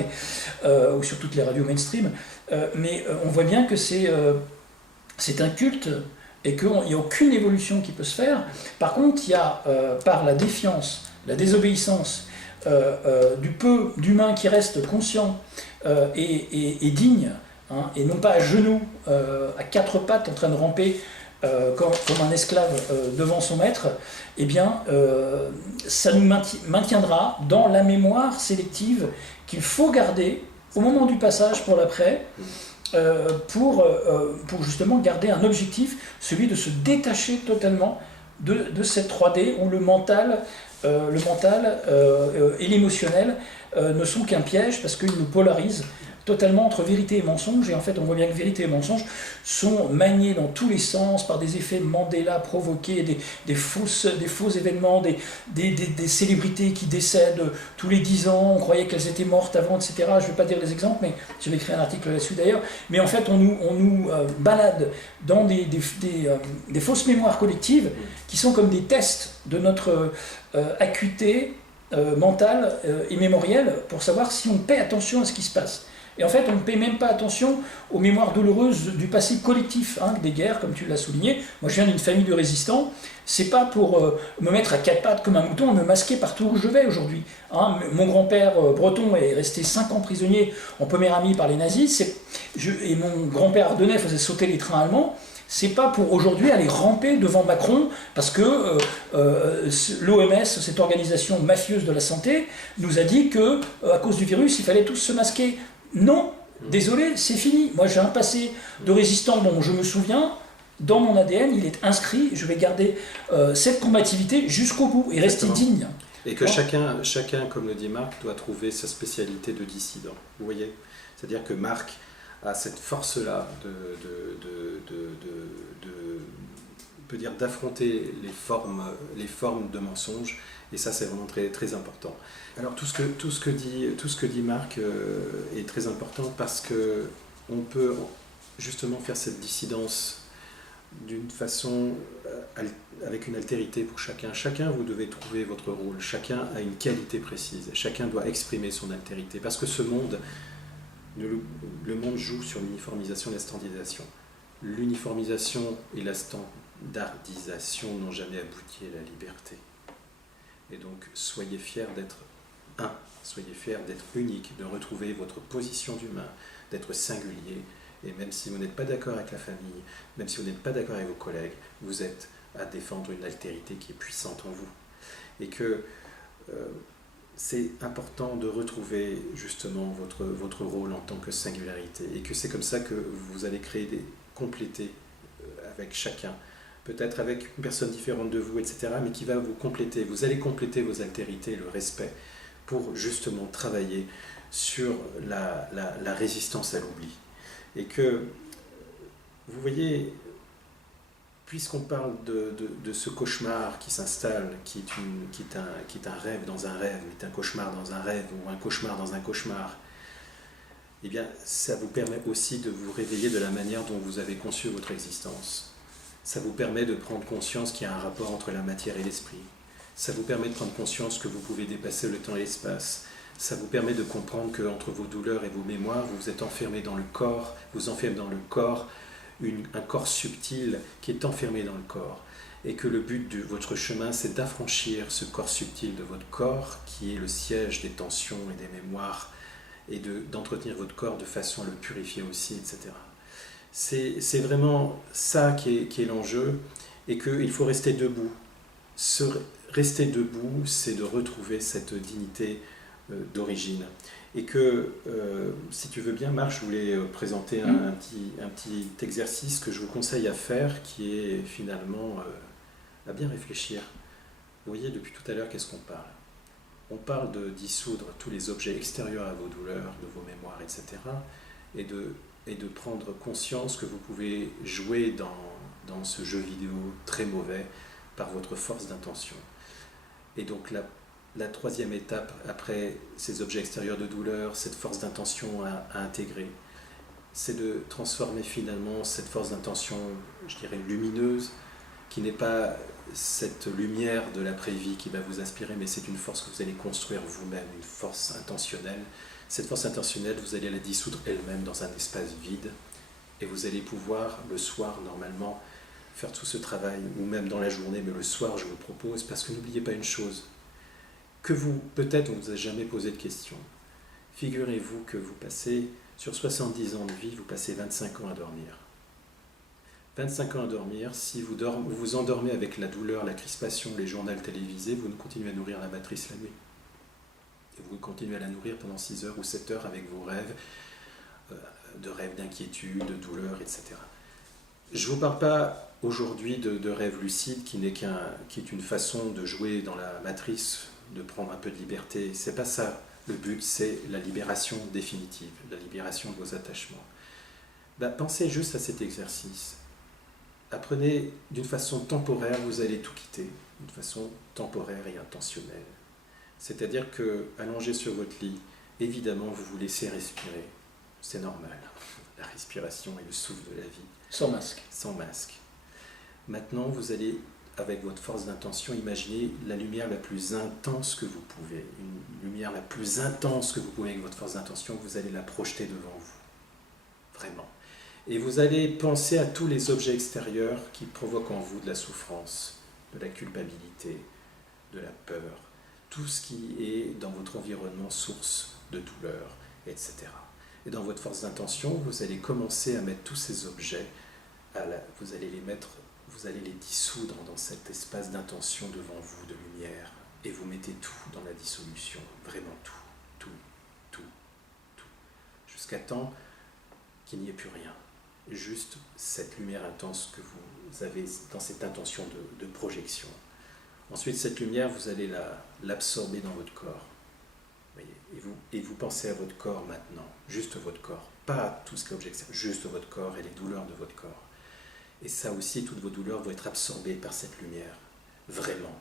ou sur toutes les radios mainstream, mais on voit bien que c'est un culte et qu'il n'y a aucune évolution qui peut se faire. Par contre, il y a, par la défiance, la désobéissance, du peu d'humains qui restent conscients et dignes, hein, et non pas à genoux, à quatre pattes, en train de ramper comme un esclave devant son maître, eh bien, ça nous maintiendra dans la mémoire sélective qu'il faut garder au moment du passage pour l'après, pour justement garder un objectif, celui de se détacher totalement de cette 3D où le mental et l'émotionnel ne sont qu'un piège parce qu'ils nous polarisent totalement entre vérité et mensonge, et en fait on voit bien que vérité et mensonge sont maniés dans tous les sens par des effets Mandela provoqués, des faux événements, des célébrités qui décèdent tous les 10 ans, on croyait qu'elles étaient mortes avant, etc. Je ne vais pas dire les exemples, mais je vais écrire un article là-dessus d'ailleurs, mais en fait on nous balade dans des fausses mémoires collectives qui sont comme des tests de notre acuité mentale et mémorielle pour savoir si on paie attention à ce qui se passe. Et en fait, on ne paie même pas attention aux mémoires douloureuses du passé collectif, hein, des guerres, comme tu l'as souligné. Moi, je viens d'une famille de résistants. C'est pas pour me mettre à quatre pattes comme un mouton et me masquer partout où je vais aujourd'hui. Hein, mon grand-père breton est resté 5 ans prisonnier en Poméranie par les nazis. Et mon grand-père ardennais faisait sauter les trains allemands. C'est pas pour aujourd'hui aller ramper devant Macron parce que l'OMS, cette organisation mafieuse de la santé, nous a dit que à cause du virus, il fallait tous se masquer. Non, désolé, c'est fini. Moi, j'ai un passé de résistant dont je me souviens. Dans mon ADN, il est inscrit. Je vais garder cette combativité jusqu'au bout et rester digne. Et que chacun, comme le dit Marc, doit trouver sa spécialité de dissident. Vous voyez ? C'est-à-dire que Marc a cette force-là peut dire d'affronter les formes de mensonges, et ça c'est vraiment très, très important. Alors tout ce que dit Marc est très important parce que on peut justement faire cette dissidence d'une façon avec une altérité pour chacun. Chacun, vous devez trouver votre rôle, chacun a une qualité précise, chacun doit exprimer son altérité parce que ce monde, le monde joue sur l'uniformisation et la standardisation. L'uniformisation et la standardisation n'ont jamais abouti à la liberté. Et donc, soyez fiers d'être un, soyez fiers d'être unique, de retrouver votre position d'humain, d'être singulier. Et même si vous n'êtes pas d'accord avec la famille, même si vous n'êtes pas d'accord avec vos collègues, vous êtes à défendre une altérité qui est puissante en vous. Et que c'est important de retrouver justement votre rôle en tant que singularité. Et que c'est comme ça que vous allez compléter avec chacun. Peut-être avec une personne différente de vous, etc., mais qui va vous compléter. Vous allez compléter vos altérités, le respect, pour justement travailler sur la résistance à l'oubli. Et que, vous voyez, puisqu'on parle de ce cauchemar qui s'installe, qui est un rêve dans un rêve, mais un cauchemar dans un rêve, ou un cauchemar dans un cauchemar, eh bien, ça vous permet aussi de vous réveiller de la manière dont vous avez conçu votre existence. Ça vous permet de prendre conscience qu'il y a un rapport entre la matière et l'esprit. Ça vous permet de prendre conscience que vous pouvez dépasser le temps et l'espace. Ça vous permet de comprendre qu'entre vos douleurs et vos mémoires, vous êtes enfermé dans le corps, vous enfermez dans le corps, un corps subtil qui est enfermé dans le corps. Et que le but de votre chemin, c'est d'affranchir ce corps subtil de votre corps, qui est le siège des tensions et des mémoires, et d'entretenir votre corps de façon à le purifier aussi, etc. C'est vraiment ça qui est l'enjeu, et qu'il faut rester debout. Rester debout, c'est de retrouver cette dignité d'origine. Et que, si tu veux bien, Marc, je voulais présenter un petit exercice que je vous conseille à faire, qui est finalement à bien réfléchir. Vous voyez, depuis tout à l'heure, qu'est-ce qu'on parle ? On parle de dissoudre tous les objets extérieurs à vos douleurs, de vos mémoires, etc., et de prendre conscience que vous pouvez jouer dans ce jeu vidéo très mauvais par votre force d'intention. Et donc la troisième étape, après ces objets extérieurs de douleur, cette force d'intention à intégrer, c'est de transformer finalement cette force d'intention, je dirais lumineuse, qui n'est pas cette lumière de l'après-vie qui va vous inspirer, mais c'est une force que vous allez construire vous-même, une force intentionnelle. Cette force intentionnelle, vous allez la dissoudre elle-même dans un espace vide, et vous allez pouvoir, le soir, normalement, faire tout ce travail, ou même dans la journée, mais le soir je vous propose, parce que n'oubliez pas une chose, que vous, peut-être on ne vous a jamais posé de question. Figurez-vous que vous passez, sur 70 ans de vie, vous passez 25 ans à dormir. 25 ans à dormir, si vous vous endormez avec la douleur, la crispation, les journaux télévisés, vous continuez à nourrir la matrice la nuit. Et vous continuez à la nourrir pendant 6 heures ou 7 heures avec vos rêves, de rêves d'inquiétude, de douleur, etc. Je ne vous parle pas aujourd'hui de rêve lucide qui est une façon de jouer dans la matrice, de prendre un peu de liberté. C'est pas ça. Le but, c'est la libération définitive, la libération de vos attachements. Pensez juste à cet exercice. Apprenez d'une façon temporaire, vous allez tout quitter, d'une façon temporaire et intentionnelle. C'est-à-dire que, allongé sur votre lit, évidemment, vous vous laissez respirer. C'est normal. La respiration est le souffle de la vie. Sans masque. Sans masque. Maintenant, vous allez, avec votre force d'intention, imaginer la lumière la plus intense que vous pouvez. Une lumière la plus intense que vous pouvez avec votre force d'intention, vous allez la projeter devant vous. Vraiment. Et vous allez penser à tous les objets extérieurs qui provoquent en vous de la souffrance, de la culpabilité, de la peur, tout ce qui est dans votre environnement source de douleur, etc. Et dans votre force d'intention, vous allez commencer à mettre tous ces objets, vous allez les dissoudre dans cet espace d'intention devant vous, de lumière, et vous mettez tout dans la dissolution, vraiment tout, jusqu'à temps qu'il n'y ait plus rien. Juste cette lumière intense que vous avez dans cette intention de projection. Ensuite, cette lumière, vous allez l'absorber dans votre corps. Voyez, et vous pensez à votre corps maintenant, juste votre corps, pas tout ce qui est objet extérieur, juste votre corps et les douleurs de votre corps. Et ça aussi, toutes vos douleurs vont être absorbées par cette lumière, vraiment.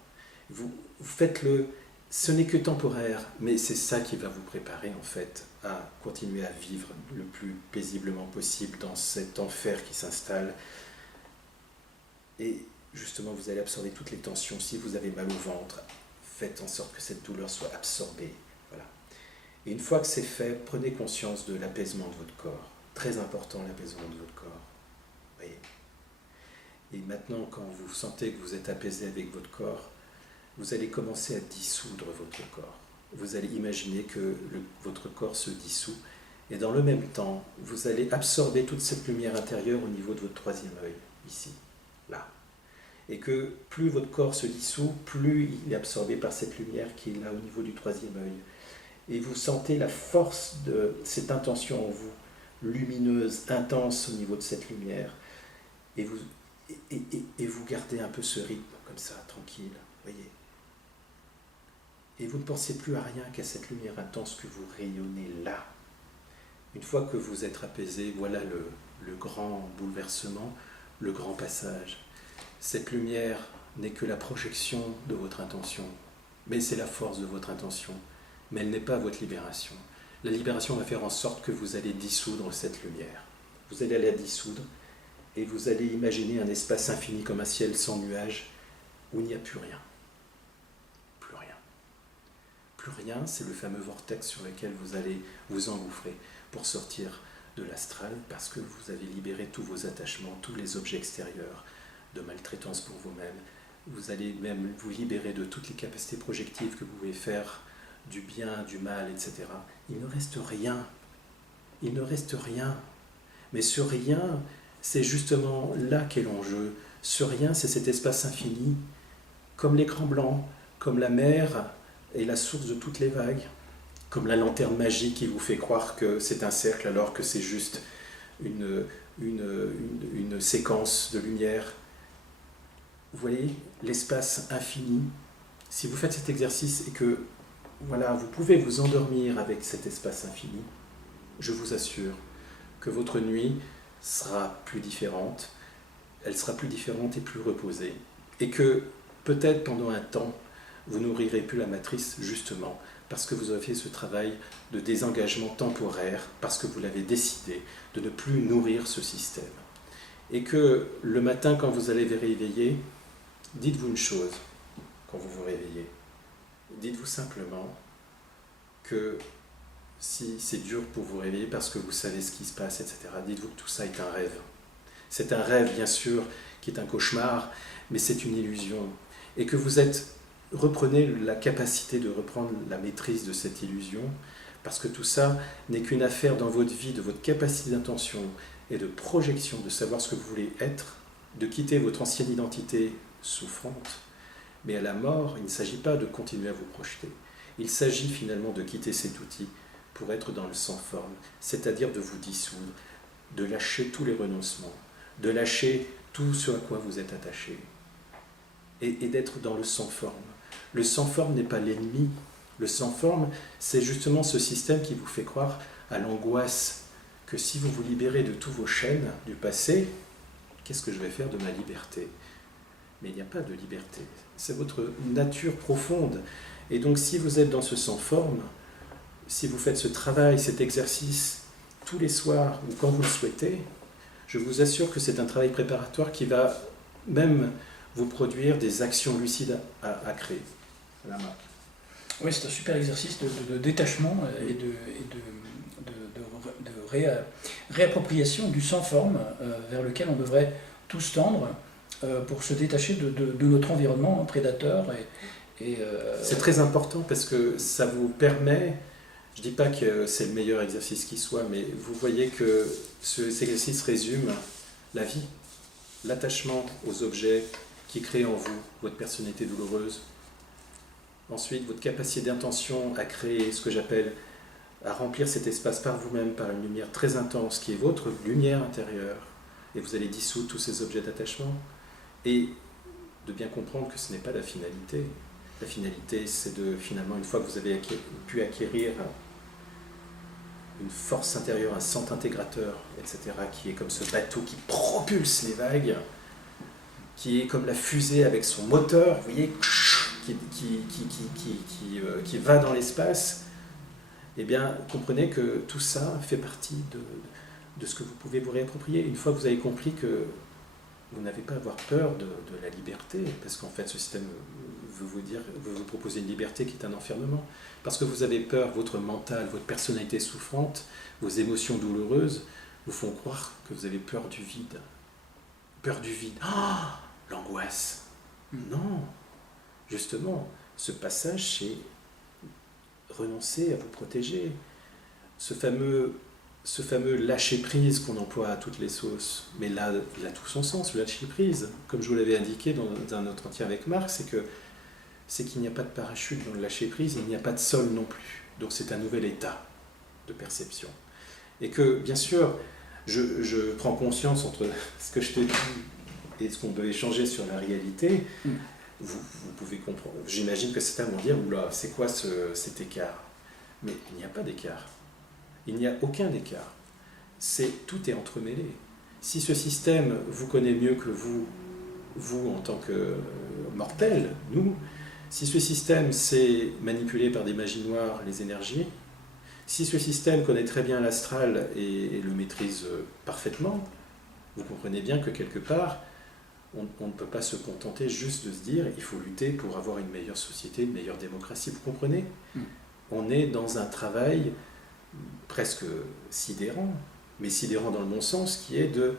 Vous faites-le, ce n'est que temporaire, mais c'est ça qui va vous préparer en fait à continuer à vivre le plus paisiblement possible dans cet enfer qui s'installe. Et justement, vous allez absorber toutes les tensions. Si vous avez mal au ventre, faites en sorte que cette douleur soit absorbée. Voilà. Et une fois que c'est fait, prenez conscience de l'apaisement de votre corps. Très important, l'apaisement de votre corps. Voyez. Et maintenant, quand vous sentez que vous êtes apaisé avec votre corps, vous allez commencer à dissoudre votre corps. Vous allez imaginer que votre corps se dissout. Et dans le même temps, vous allez absorber toute cette lumière intérieure au niveau de votre troisième œil, ici, là. Et que plus votre corps se dissout, plus il est absorbé par cette lumière qui est là au niveau du troisième œil. Et vous sentez la force de cette intention en vous, lumineuse, intense au niveau de cette lumière. Et vous gardez un peu ce rythme comme ça, tranquille, voyez. Et vous ne pensez plus à rien qu'à cette lumière intense que vous rayonnez là. Une fois que vous êtes apaisé, voilà le grand bouleversement, le grand passage. Cette lumière n'est que la projection de votre intention, mais c'est la force de votre intention, mais elle n'est pas votre libération. La libération va faire en sorte que vous allez dissoudre cette lumière. Vous allez la dissoudre et vous allez imaginer un espace infini comme un ciel sans nuages où il n'y a plus rien. Plus rien. Plus rien, c'est le fameux vortex sur lequel vous allez vous engouffrer pour sortir de l'astral parce que vous avez libéré tous vos attachements, tous les objets extérieurs, de maltraitance pour vous-même. Vous allez même vous libérer de toutes les capacités projectives que vous pouvez faire, du bien, du mal, etc. Il ne reste rien. Il ne reste rien. Mais ce rien, c'est justement là qu'est l'enjeu. Ce rien, c'est cet espace infini, comme l'écran blanc, comme la mer est la source de toutes les vagues, comme la lanterne magique qui vous fait croire que c'est un cercle alors que c'est juste une séquence de lumière. Vous voyez, l'espace infini. Si vous faites cet exercice et que voilà, vous pouvez vous endormir avec cet espace infini, je vous assure que votre nuit sera plus différente, elle sera plus différente et plus reposée, et que peut-être pendant un temps, vous nourrirez plus la matrice justement parce que vous avez fait ce travail de désengagement temporaire, parce que vous l'avez décidé de ne plus nourrir ce système. Et que le matin, quand vous allez vous réveiller, dites-vous une chose, quand vous vous réveillez. Dites-vous simplement que si c'est dur pour vous réveiller parce que vous savez ce qui se passe, etc., dites-vous que tout ça est un rêve. C'est un rêve, bien sûr, qui est un cauchemar, mais c'est une illusion. Et que reprenez la capacité de reprendre la maîtrise de cette illusion, parce que tout ça n'est qu'une affaire dans votre vie, de votre capacité d'intention et de projection, de savoir ce que vous voulez être, de quitter votre ancienne identité souffrante. Mais à la mort, il ne s'agit pas de continuer à vous projeter. Il s'agit finalement de quitter cet outil pour être dans le sans forme, c'est-à-dire de vous dissoudre, de lâcher tous les renoncements, de lâcher tout ce à quoi vous êtes attaché, et d'être dans le sans forme. Le sans forme n'est pas l'ennemi. Le sans forme, c'est justement ce système qui vous fait croire à l'angoisse que si vous vous libérez de tous vos chaînes du passé, qu'est-ce que je vais faire de ma liberté? Mais il n'y a pas de liberté. C'est votre nature profonde. Et donc si vous êtes dans ce sans forme, si vous faites ce travail, cet exercice tous les soirs ou quand vous le souhaitez, je vous assure que c'est un travail préparatoire qui va même vous produire des actions lucides à créer. Voilà. Oui, c'est un super exercice de détachement et de réappropriation du sans-forme vers lequel on devrait tous tendre pour se détacher de notre environnement prédateur. C'est très important parce que ça vous permet, je ne dis pas que c'est le meilleur exercice qui soit, mais vous voyez que cet exercice résume la vie, l'attachement aux objets qui crée en vous votre personnalité douloureuse. Ensuite, votre capacité d'intention à créer ce que j'appelle, à remplir cet espace par vous-même, par une lumière très intense, qui est votre lumière intérieure. Et vous allez dissoudre tous ces objets d'attachement. Et de bien comprendre que ce n'est pas la finalité. La finalité, c'est de, finalement, une fois que vous avez pu acquérir une force intérieure, un centre intégrateur, etc., qui est comme ce bateau qui propulse les vagues, qui est comme la fusée avec son moteur, vous voyez, qui va dans l'espace, eh bien, comprenez que tout ça fait partie de ce que vous pouvez vous réapproprier. Une fois que vous avez compris que vous n'avez pas à avoir peur de la liberté, parce qu'en fait, ce système veut vous proposer une liberté qui est un enfermement. Parce que vous avez peur, votre mental, votre personnalité souffrante, vos émotions douloureuses vous font croire que vous avez peur du vide. Peur du vide. Ah, l'angoisse. Non. Justement, ce passage, c'est renoncer à vous protéger. Ce fameux lâcher-prise qu'on emploie à toutes les sauces, mais là, il a tout son sens, le lâcher-prise. Comme je vous l'avais indiqué dans un entretien avec Marc, c'est qu'il n'y a pas de parachute dans le lâcher-prise, il n'y a pas de sol non plus. Donc c'est un nouvel état de perception. Et que, bien sûr, je prends conscience entre ce que je t'ai dit et ce qu'on peut échanger sur la réalité. Vous pouvez comprendre. J'imagine que certains vont dire, oula, c'est quoi cet écart? Mais il n'y a pas d'écart. Il n'y a aucun écart. Tout est entremêlé. Si ce système vous connaît mieux que vous en tant que mortel, nous, si ce système sait manipuler par des magies noires les énergies, si ce système connaît très bien l'astral et le maîtrise parfaitement, vous comprenez bien que quelque part, on ne peut pas se contenter juste de se dire il faut lutter pour avoir une meilleure société, une meilleure démocratie. Vous comprenez? On est dans un travail presque sidérant, mais sidérant dans le bon sens, qui est de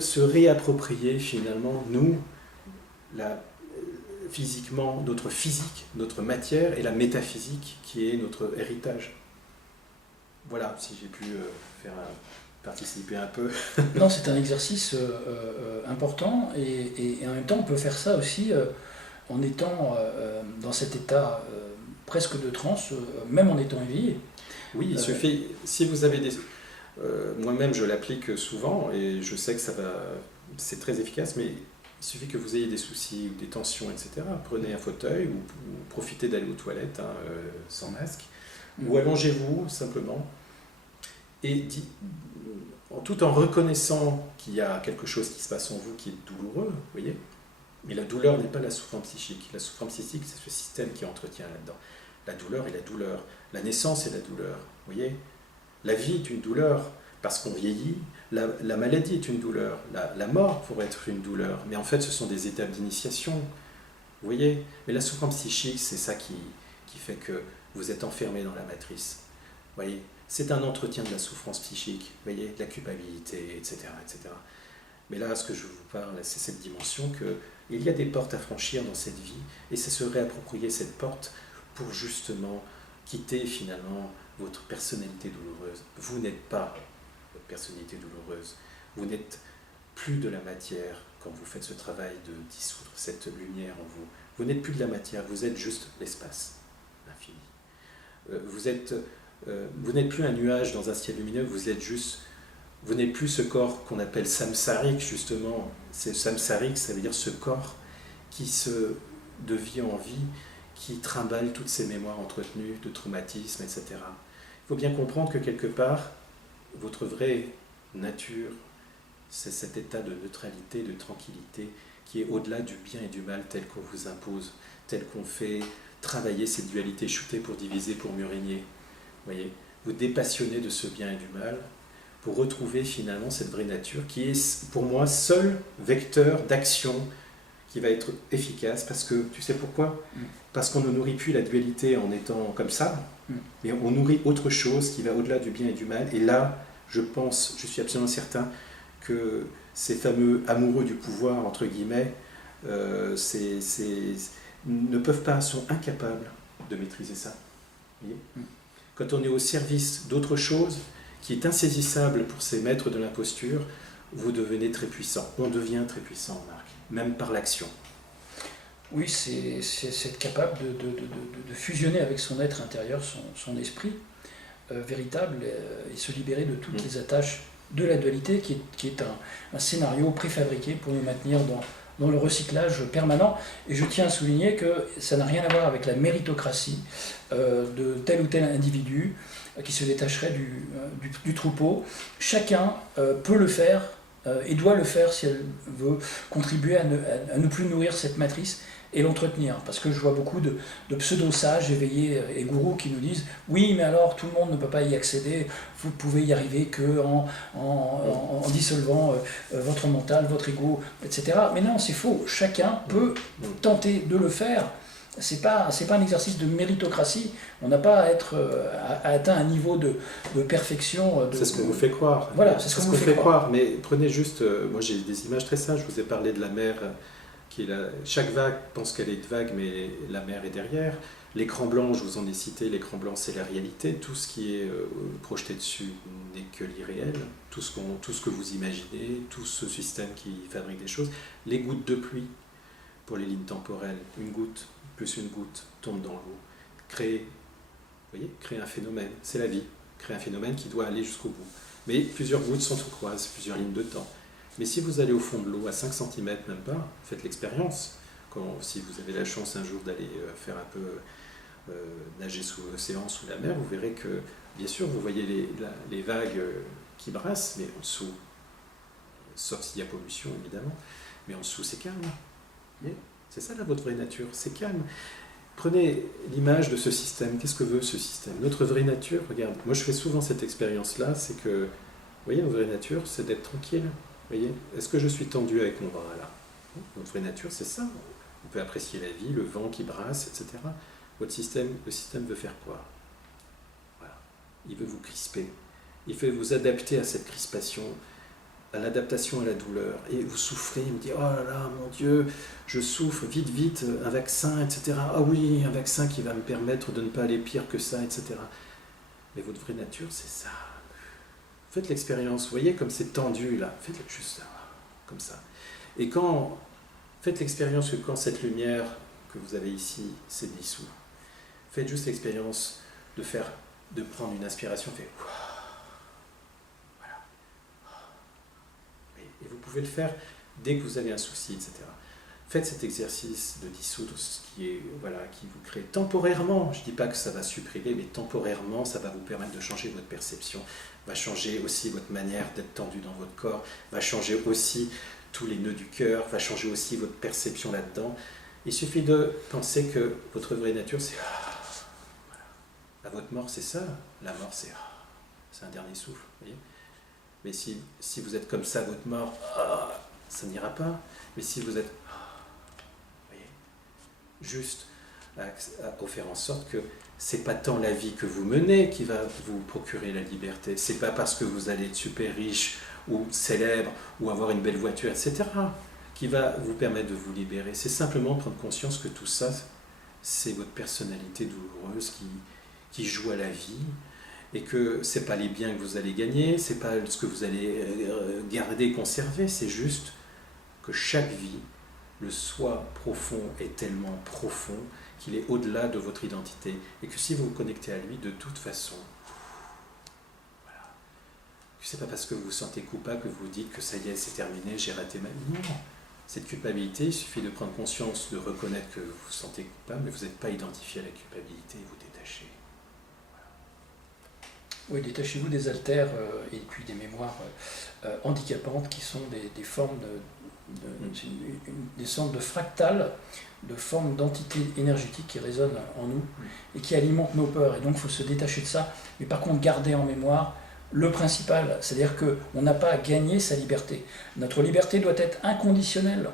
se réapproprier finalement, nous, physiquement, notre physique, notre matière, et la métaphysique qui est notre héritage. Voilà, si j'ai pu participer un peu. Non, c'est un exercice important, et en même temps, on peut faire ça aussi en étant dans cet état presque de transe, même en étant éveillé. Oui, il suffit, si vous avez des... moi-même, je l'applique souvent, et je sais que c'est très efficace, mais il suffit que vous ayez des soucis ou des tensions, etc. Prenez un fauteuil ou profitez d'aller aux toilettes sans masque, ou allongez-vous simplement, et tout en reconnaissant qu'il y a quelque chose qui se passe en vous qui est douloureux, vous voyez. Mais la douleur n'est pas la souffrance psychique. La souffrance psychique, c'est ce système qui entretient là-dedans. La douleur est la douleur. La naissance est la douleur, vous voyez. La vie est une douleur parce qu'on vieillit. La maladie est une douleur. La mort pourrait être une douleur. Mais en fait, ce sont des étapes d'initiation, vous voyez. Mais la souffrance psychique, c'est ça qui fait que vous êtes enfermé dans la matrice, vous voyez. C'est un entretien de la souffrance psychique, vous voyez, de la culpabilité, etc., etc. Mais là, ce que je vous parle, c'est cette dimension qu'il y a des portes à franchir dans cette vie, et c'est se réapproprier cette porte pour justement quitter finalement votre personnalité douloureuse. Vous n'êtes pas votre personnalité douloureuse, vous n'êtes plus de la matière quand vous faites ce travail de dissoudre cette lumière en vous. Vous n'êtes plus de la matière, vous êtes juste l'espace, l'infini. Vous n'êtes plus un nuage dans un ciel lumineux, vous n'êtes plus ce corps qu'on appelle samsarique, justement. C'est samsarique, ça veut dire ce corps qui de vie en vie, qui trimballe toutes ces mémoires entretenues de traumatismes, etc. Il faut bien comprendre que quelque part, votre vraie nature, c'est cet état de neutralité, de tranquillité, qui est au-delà du bien et du mal tel qu'on vous impose, tel qu'on fait travailler cette dualité, chuter pour diviser, pour mieux régner. Vous voyez, vous dépassionnez de ce bien et du mal pour retrouver finalement cette vraie nature qui est pour moi seul vecteur d'action qui va être efficace, parce que tu sais pourquoi ? Parce qu'on ne nourrit plus la dualité en étant comme ça, mais on nourrit autre chose qui va au-delà du bien et du mal. Et là, je suis absolument certain que ces fameux amoureux du pouvoir, entre guillemets, ne peuvent pas, sont incapables de maîtriser ça. Vous voyez ? Quand on est au service d'autre chose qui est insaisissable pour ces maîtres de l'imposture, vous devenez très puissant. On devient très puissant, Marc, même par l'action. Oui, c'est être capable de fusionner avec son être intérieur, son esprit véritable, et se libérer de toutes les attaches de la dualité, qui est un scénario préfabriqué pour nous maintenir dans le recyclage permanent. Et je tiens à souligner que ça n'a rien à voir avec la méritocratie de tel ou tel individu qui se détacherait du troupeau. Chacun peut le faire et doit le faire si elle veut contribuer à ne plus nourrir cette matrice et l'entretenir. Parce que je vois beaucoup de pseudo-sages éveillés et gourous qui nous disent « Oui, mais alors tout le monde ne peut pas y accéder, vous pouvez y arriver qu'en dissolvant votre mental, votre ego, etc. » Mais non, c'est faux. Chacun peut tenter de le faire. C'est pas un exercice de méritocratie. On n'a pas à atteindre un niveau de perfection. C'est ce qu'on vous fait croire. Voilà, c'est ce qu'on vous fait croire. Mais prenez juste, moi j'ai des images très simples. Je vous ai parlé de la mer, chaque vague pense qu'elle est vague, mais la mer est derrière. L'écran blanc, je vous en ai cité, l'écran blanc c'est la réalité. Tout ce qui est projeté dessus n'est que l'irréel. Tout ce que vous imaginez, tout ce système qui fabrique des choses. Les gouttes de pluie pour les lignes temporelles, une goutte plus une goutte tombe dans l'eau, créer un phénomène, c'est la vie, créer un phénomène qui doit aller jusqu'au bout. Mais plusieurs gouttes s'entrecroisent, plusieurs lignes de temps. Mais si vous allez au fond de l'eau, à 5 cm même pas, faites l'expérience. Si vous avez la chance un jour d'aller faire un peu nager sous l'océan, sous la mer, vous verrez que, bien sûr, vous voyez les vagues qui brassent, mais en dessous, sauf s'il y a pollution évidemment, mais en dessous c'est calme. C'est ça là votre vraie nature, c'est calme. Prenez l'image de ce système, qu'est-ce que veut ce système ? Notre vraie nature, regarde, moi je fais souvent cette expérience-là, c'est que, vous voyez, notre vraie nature, c'est d'être tranquille. Vous voyez, est-ce que je suis tendu avec mon bras là ? Notre vraie nature, c'est ça. On peut apprécier la vie, le vent qui brasse, etc. Le système veut faire quoi ? Voilà. Il veut vous crisper. Il veut vous adapter à cette crispation, à l'adaptation à la douleur. Et vous souffrez, vous me dites « Oh là là, mon Dieu, je souffre, vite, vite, un vaccin, etc. Ah oui, un vaccin qui va me permettre de ne pas aller pire que ça, etc. » Mais votre vraie nature, c'est ça. Faites l'expérience, vous voyez comme c'est tendu là, faites juste ça, comme ça. Et faites l'expérience que quand cette lumière que vous avez ici s'est dissoute, faites juste l'expérience de prendre une inspiration, faites voilà. Et vous pouvez le faire dès que vous avez un souci, etc. Faites cet exercice de dissoudre ce qui vous crée temporairement. Je ne dis pas que ça va supprimer, mais temporairement, ça va vous permettre de changer votre perception, va changer aussi votre manière d'être tendu dans votre corps, va changer aussi tous les nœuds du cœur, va changer aussi votre perception là-dedans. Il suffit de penser que votre vraie nature, c'est voilà. À votre mort, c'est ça. La mort, c'est un dernier souffle. Vous voyez. Mais si vous êtes comme ça, votre mort, ça n'ira pas. Mais si vous êtes, vous voyez, juste à faire en sorte que c'est pas tant la vie que vous menez qui va vous procurer la liberté. C'est pas parce que vous allez être super riche ou célèbre, ou avoir une belle voiture, etc., qui va vous permettre de vous libérer. C'est simplement prendre conscience que tout ça, c'est votre personnalité douloureuse qui joue à la vie, et que c'est pas les biens que vous allez gagner, c'est pas ce que vous allez garder, conserver, c'est juste que chaque vie, le soi profond est tellement profond qu'il est au-delà de votre identité, et que si vous vous connectez à lui, de toute façon, voilà, c'est pas parce que vous vous sentez coupable que vous vous dites que ça y est, c'est terminé, j'ai raté ma vie. Non, cette culpabilité, il suffit de prendre conscience, de reconnaître que vous vous sentez coupable, mais vous n'êtes pas identifié à la culpabilité et vous détachez. Oui, détachez-vous des haltères et puis des mémoires handicapantes qui sont des formes des sortes de fractales, de formes d'entités énergétiques qui résonnent en nous et qui alimentent nos peurs. Et donc il faut se détacher de ça, mais par contre garder en mémoire le principal, c'est-à-dire qu'on n'a pas à gagner sa liberté. Notre liberté doit être inconditionnelle.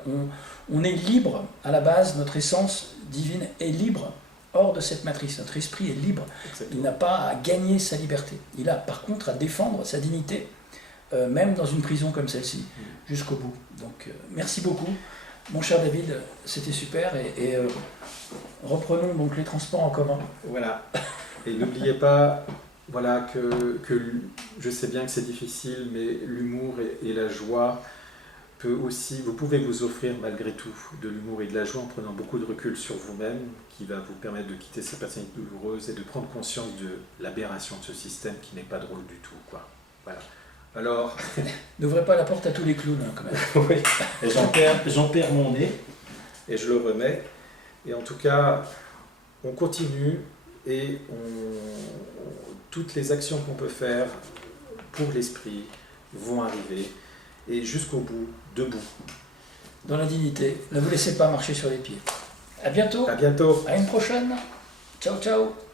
On est libre à la base, notre essence divine est libre. Hors de cette matrice, notre esprit est libre. Exactement. Il n'a pas à gagner sa liberté. Il a par contre à défendre sa dignité, même dans une prison comme celle-ci, jusqu'au bout. Donc merci beaucoup, mon cher David, c'était super. Et reprenons donc les transports en commun. Voilà. Et n'oubliez pas, voilà, que je sais bien que c'est difficile, mais l'humour et la joie peut aussi, vous pouvez vous offrir malgré tout de l'humour et de la joie en prenant beaucoup de recul sur vous-même, qui va vous permettre de quitter ces personnalités douloureuses et de prendre conscience de l'aberration de ce système qui n'est pas drôle du tout, quoi. Voilà. Alors, n'ouvrez pas la porte à tous les clowns, hein, quand même. Oui. Et j'en perds mon nez et je le remets. Et en tout cas, on continue et toutes les actions qu'on peut faire pour l'esprit vont arriver et jusqu'au bout, debout. Dans la dignité, ne vous laissez pas marcher sur les pieds. À bientôt. À bientôt. À une prochaine. Ciao, ciao.